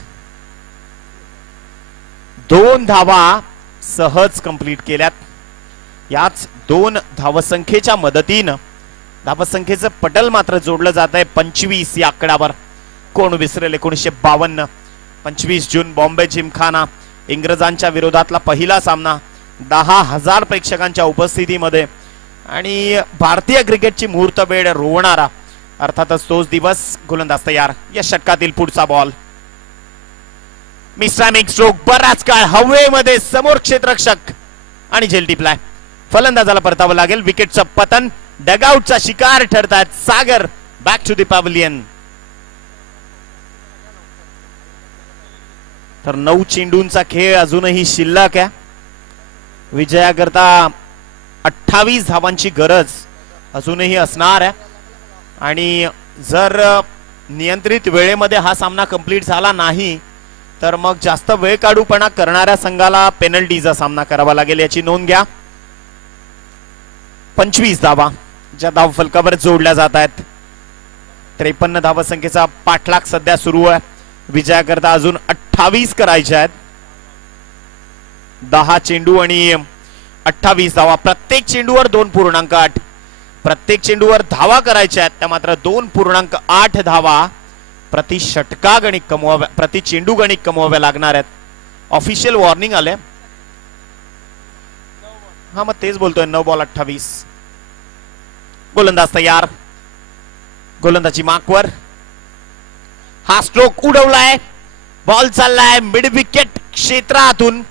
2 धावा सहज कंप्लीट केल्यात. याच 2 धावसंख्येच्या मदतीनं धावसंख्येचं पटल मात्र जोडलं जात आहे 25 या आकड्यावर. कोण विसरेल 1952. 25 जून बॉम्बे जिमखाना इंग्रजांच्या विरोधातला पहिला सामना 10,000 प्रेक्षकांच्या उपस्थितीमध्ये. आणि भारतीय क्रिकेटची मुहूर्तवेळ रोवणारा अर्थातच तोच दिवस. गोलंदाज तयार. या षटकातील पुढचा बॉल. मिस्ट्रॅमिक स्ट्रोक. बराच काळ हवेमध्ये. समोर क्षेत्ररक्षक आणि झेल टिपलाय. फलंदाजाला परतावं लागेल. विकेटचं पतन. डगआउटचा शिकार ठरतात Sagar. Back to the pavilion. तर 9 चेंडूंचा खेळ अजूनही शिल्लक आहे. विजयाकरता 28 धावांची गरज अजूनही असणार आहे. आणि जर नियंत्रित वेळेमध्ये हा सामना कंप्लीट झाला नाही तर मग जास्त वेळ काढूपणा करणाऱ्या संघाला पेनल्टीचा सामना करावा लागेल याची नोंद घ्या. 25 धावा ज्या धावफलकावर जोडल्या जात आहेत. 53 धावसंख्येचा पाठलाग सध्या सुरू आहे. विजयाकरता अजून 28 करायचे आहेत. 10 चेंडू आणि 28 धावा. प्रत्येक चेंडूवर 2.8. प्रत्येक चेंडूवर धावा करायच्या आहेत त्या मात्र 2.8 धावा प्रति षटका गणिक कमवाव्या, प्रति चेंडू गणिक कमवाव्या लागणार आहेत. ऑफिशियल वॉर्निंग आले. हा मग तेच बोलतोय. 9 बॉल 28. गोलंदाज तयार. गोलंदाजी मार्कवर. हा स्ट्रोक उडवलाय. बॉल चाललाय मिड विकेट क्षेत्रातून.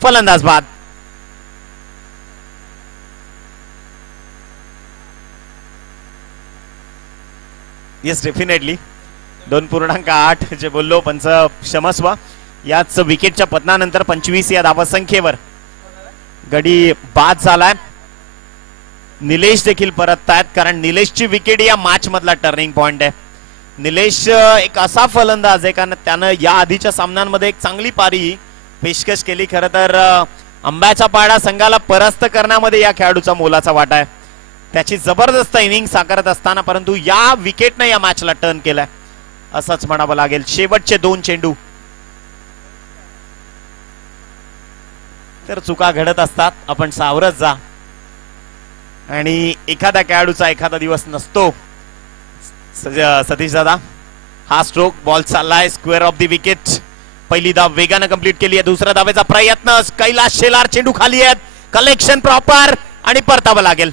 फलंदाज बाद. येस डेफिनेटली 2.8 जे बोललो पंच क्षमस्व. याच विकेटच्या पतनानंतर 25 या धावसंख्येवर गडी बाद झालाय. निलेश देखील परत आहेत कारण निलेशची विकेट या मॅच मधला टर्निंग पॉइंट आहे. निलेश एक असा फलंदाज आहे कारण त्यानं या आधीच्या सामन्यांमध्ये एक चांगली पारी पेशकश केली. खरं तर आंब्याचा पाडा संघाला परास्त करण्यामध्ये या खेळाडूचा मोलाचा वाटा आहे. त्याची जबरदस्त इनिंग साकारत असताना परंतु या विकेटनं या मॅचला टर्न केलाय असंच म्हणावं लागेल. शेवटचे 2 चेंडू. तर चुका घडत असतात. आपण सावरत जा. आणि एखाद्या खेळाडूचा एखादा दिवस नसतो. सतीश दादा. हा स्ट्रोक. बॉल चाललाय स्क्वेअर ऑफ द विकेट. पहिली धाव वेगानं कंप्लीट केली आहे. दुसऱ्या धावेचा प्रयत्न. कैलास शेलार चेंडू खाली आहेत. कलेक्शन प्रॉपर आणि परतावं लागेल.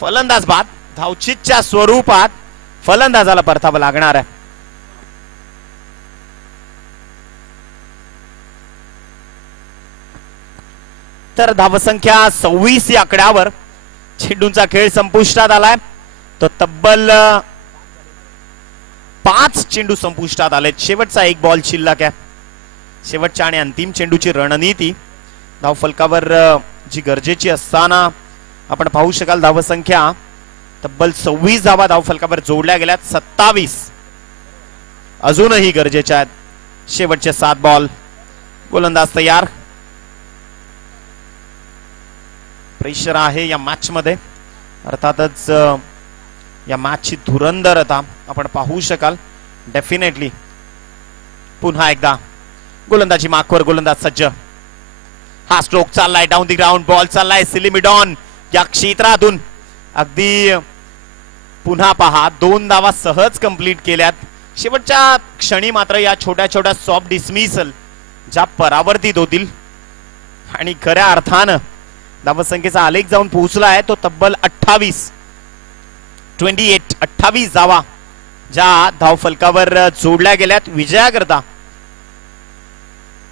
फलंदाज बाद. धावचीतच्या स्वरूपात फलंदाजाला परतावं लागणार आहे. तर धावसंख्या 26 या आकड्यावर चेंडूंचा खेळ संपुष्टात आलाय. तो तब्बल 5 चेंडू संपुष्टात आले. शेवटचा 1 बॉल शिल्लक आहे. शेवटच्या आणि अंतिम चेंडूची रणनीती धावफलकावर जी गरजेची असताना आपण पाहू शकाल. धावसंख्या तब्बल 26 धावा धावफलकावर जोडल्या गेल्यात. 27 अजूनही गरजेच्या आहेत. शेवटचे 7 बॉल. गोलंदाज तयार. प्रेशर आहे या मॅच मध्ये. अर्थातच या मॅचची धुरंदरता आपण पाहू शकाल. डेफिनेटली पुन्हा एकदा गोलंदाजी मार्कवर. गोलंदाज सज्ज. हा स्ट्रोक चाललाय डाऊन द ग्राउंड. बॉल चाललाय सिलिमिडॉन या क्षेत्रातून. अगदी पुन्हा पहा 2 धावा सहज कंप्लीट केल्यात. शेवटच्या क्षणी मात्र या छोट्या छोट्या सॉफ्ट डिसमिसल ज्या परावर्तित होतील आणि खऱ्या अर्थानं धावसंख्येचा आलेख जाऊन पोहोचला आहे तो तब्बल 28 धावा ज्या धावफलकावर जोडल्या गेल्यात. विजयाकरता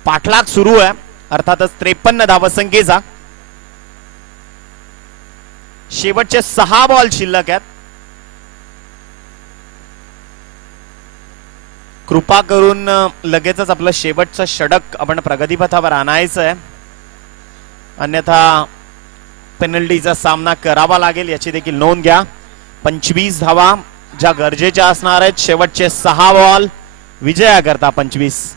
पाठलाग सुरू आहे. अर्थातच 53 धावसंख्येचा. शेवटचे 6 बॉल शिल्लक आहेत. कृपा करून लगेचच आपलं शेवटचं षटक आपण प्रगतीपथावर आणायचं आहे. अन्यथा पेनल्टीचा सामना करावा लागेल याची देखील नोंद घ्या. 25 धावा ज्या गरजेच्या असणार आहेत. शेवटचे 6 बॉल. विजयाकरता 25.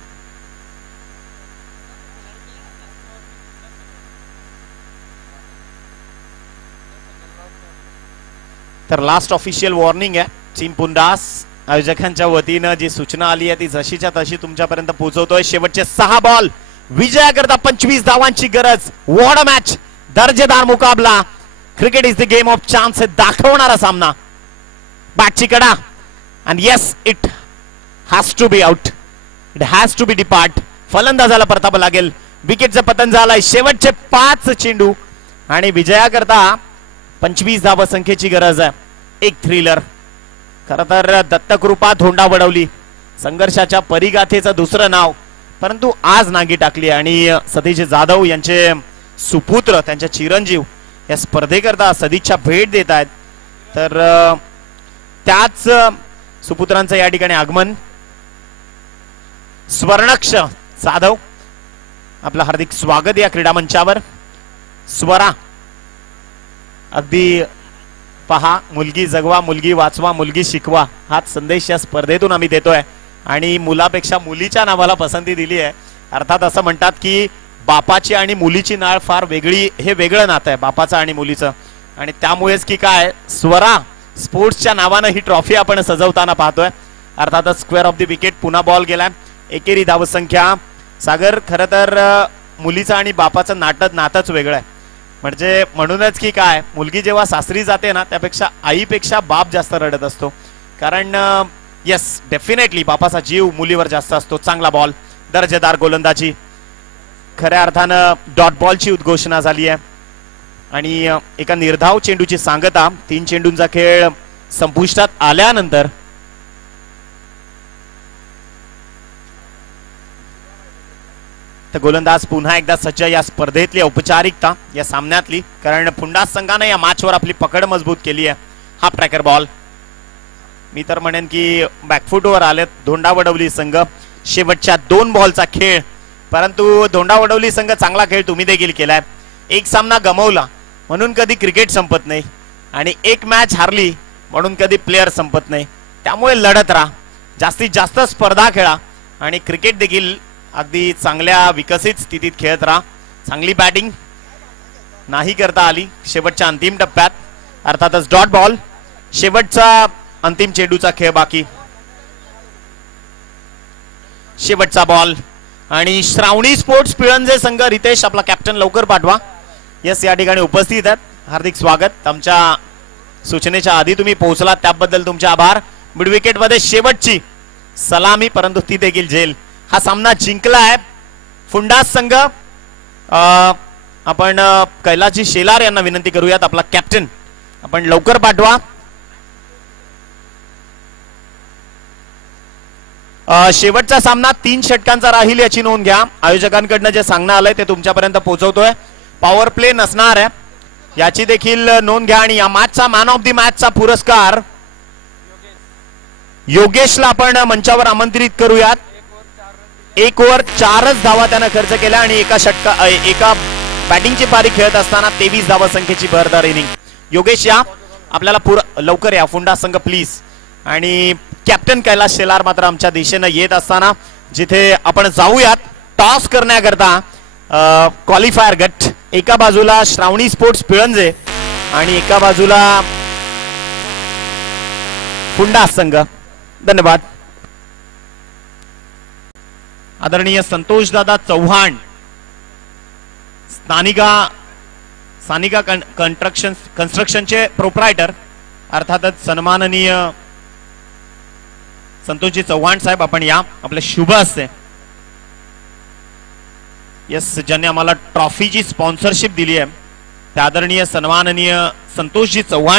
तर लास्ट ऑफिशियल वॉर्निंग आहे. टीम पुंडास आयोजकांच्या वतीनं जी सूचना आली आहे ती जशीच्या तशी तुमच्यापर्यंत पोहोचवतोय. शेवटचे 6 बॉल. विजयाकरता 25 धावांची गरज. What a match. दर्जेदार मुकाबला. Cricket is the game of chance दाखवणारा सामना. बॅटची कडा and yes it has to be out. It has to be depart. फलंदाजाला परतावं लागेल. विकेटचं पतन झालंय. शेवटचे 5 चेंडू आणि विजयाकरता 25 धावसंख्येची गरज आहे. एक थ्रिलर. खर तर दत्तकृपा धोंडा वडवली. संघर्षाच्या परिगाथेचं दुसरं नाव. परंतु आज नागी टाकली आणि सतीश जाधव यांचे सुपुत्र त्यांचे चिरंजीव या स्पर्धेकरता सदिच्छा भेट देत आहेत. तर त्याच सुपुत्रांचं या ठिकाणी आगमन. स्वर्णक्ष जाधव आपलं हार्दिक स्वागत या क्रीडा मंचावर. स्वरा अगदी पहा. मुलगी जगवा, मुलगी वाचवा, मुलगी शिकवा हाच संदेश या स्पर्धेतून आम्ही देतोय आणि मुलापेक्षा मुलीच्या नावाला पसंती दिली आहे. अर्थात असं म्हणतात की बापाची आणि मुलीची नाळ फार वेगळी, हे वेगळं नातं आहे बापाचं आणि मुलीचं. आणि त्यामुळेच की काय स्वरा स्पोर्ट्सच्या नावानं ही ट्रॉफी आपण सजवताना पाहतोय. अर्थातच स्क्वेअर ऑफ द विकेट पुन्हा बॉल गेलाय. एकेरी धावसंख्या. सागर खरं तर मुलीचं आणि बापाचं नातंच वेगळं आहे. म्हणजे म्हणूनच की काय मुलगी जेव्हा सासरी जाते ना त्यापेक्षा आईपेक्षा बाप जास्त रडत असतो. कारण येस डेफिनेटली बापाचा जीव मुलीवर जास्त असतो. चांगला बॉल, दर्जेदार गोलंदाजी. खऱ्या अर्थानं डॉट बॉलची उद्घोषणा झाली आहे आणि एका निर्धाव चेंडूची सांगता. 3 चेंडूंचा खेळ संपुष्टात आल्यानंतर तर गोलंदाज पुन्हा एकदा सज्ज या स्पर्धेतली औपचारिकता या सामन्यातली. कारण फुंडास संघाने या मॅचवर आपली पकड मजबूत केली आहे. Half tracker ball. मी तर म्हणेन की बॅकफुटवर आलेत धोंडावडवली संघ. शेवटच्या 2 बॉलचा खेळ, परंतु धोंडावडवली संघ चांगला खेळ तुम्ही देखील केलाय. एक सामना गमावला म्हणून कधी क्रिकेट संपत नाही आणि एक मॅच हारली म्हणून कधी प्लेयर संपत नाही. त्यामुळे लढत राहा, जास्तीत जास्त स्पर्धा खेळा आणि क्रिकेट देखील अगदी चांगल्या विकसित स्थितीत खेळत राहा. चांगली बॅटिंग नाही करता आली शेवटच्या अंतिम टप्प्यात. अर्थातच डॉट बॉल. शेवटचा अंतिम चेंडूचा खेळ बाकी. शेवटचा बॉल आणि श्रावणी स्पोर्ट्स पिळंजे संघ. रितेश आपला कॅप्टन लवकर पाठवा. यस या ठिकाणी उपस्थित आहेत. हार्दिक स्वागत. आमच्या सूचनेच्या आधी तुम्ही पोहोचलात त्याबद्दल तुमचे आभार. मिड विकेट मध्ये शेवटची सलामी, परंतु ती देखील झेल. हा सामना जिंकला आहे फुंडास संघ. आपण कैलासजी शेलार यांना विनंती करूयात आपला कॅप्टन आपण लवकर पाठवा. शेवटचा सामना 3 षटकांचा राहील याची नोंद घ्या. आयोजकांकडनं जे सांगणं आलंय ते तुमच्यापर्यंत पोहोचवतोय. पॉवर प्ले नसणार आहे याची देखील नोंद घ्या. आणि या मॅचचा मॅन ऑफ द मॅचचा पुरस्कार योगेशला आपण मंचावर आमंत्रित करूयात. 1 ओव्हर 4च धावा त्यानं खर्च केल्या आणि एका बॅटिंगची पारी खेळत असताना 23 धावा संख्येची भरदार इनिंग. योगेश या आपल्याला लवकर या फुंडा संघ प्लीज. आणि कॅप्टन कैलास शेलार मात्र आमच्या दिशेनं येत असताना जिथे आपण जाऊयात टॉस करण्याकरता क्वालिफायर गट. एका बाजूला श्रावणी स्पोर्ट्स पिळंजे आणि एका बाजूला फुंडा संघ. धन्यवाद. आदरणीय संतोष दादा चव्हाण सानिका कन्स्ट्रक्शनचे प्रोप्रायटर. अर्थातच सन्माननीय संतोषजी चव्हाण साहेब आपण या आपले शुभ असते. यस ज्यांनी आम्हाला ट्रॉफीची स्पॉन्सरशिप दिली आहे त्या आदरणीय सन्माननीय संतोषजी चव्हाण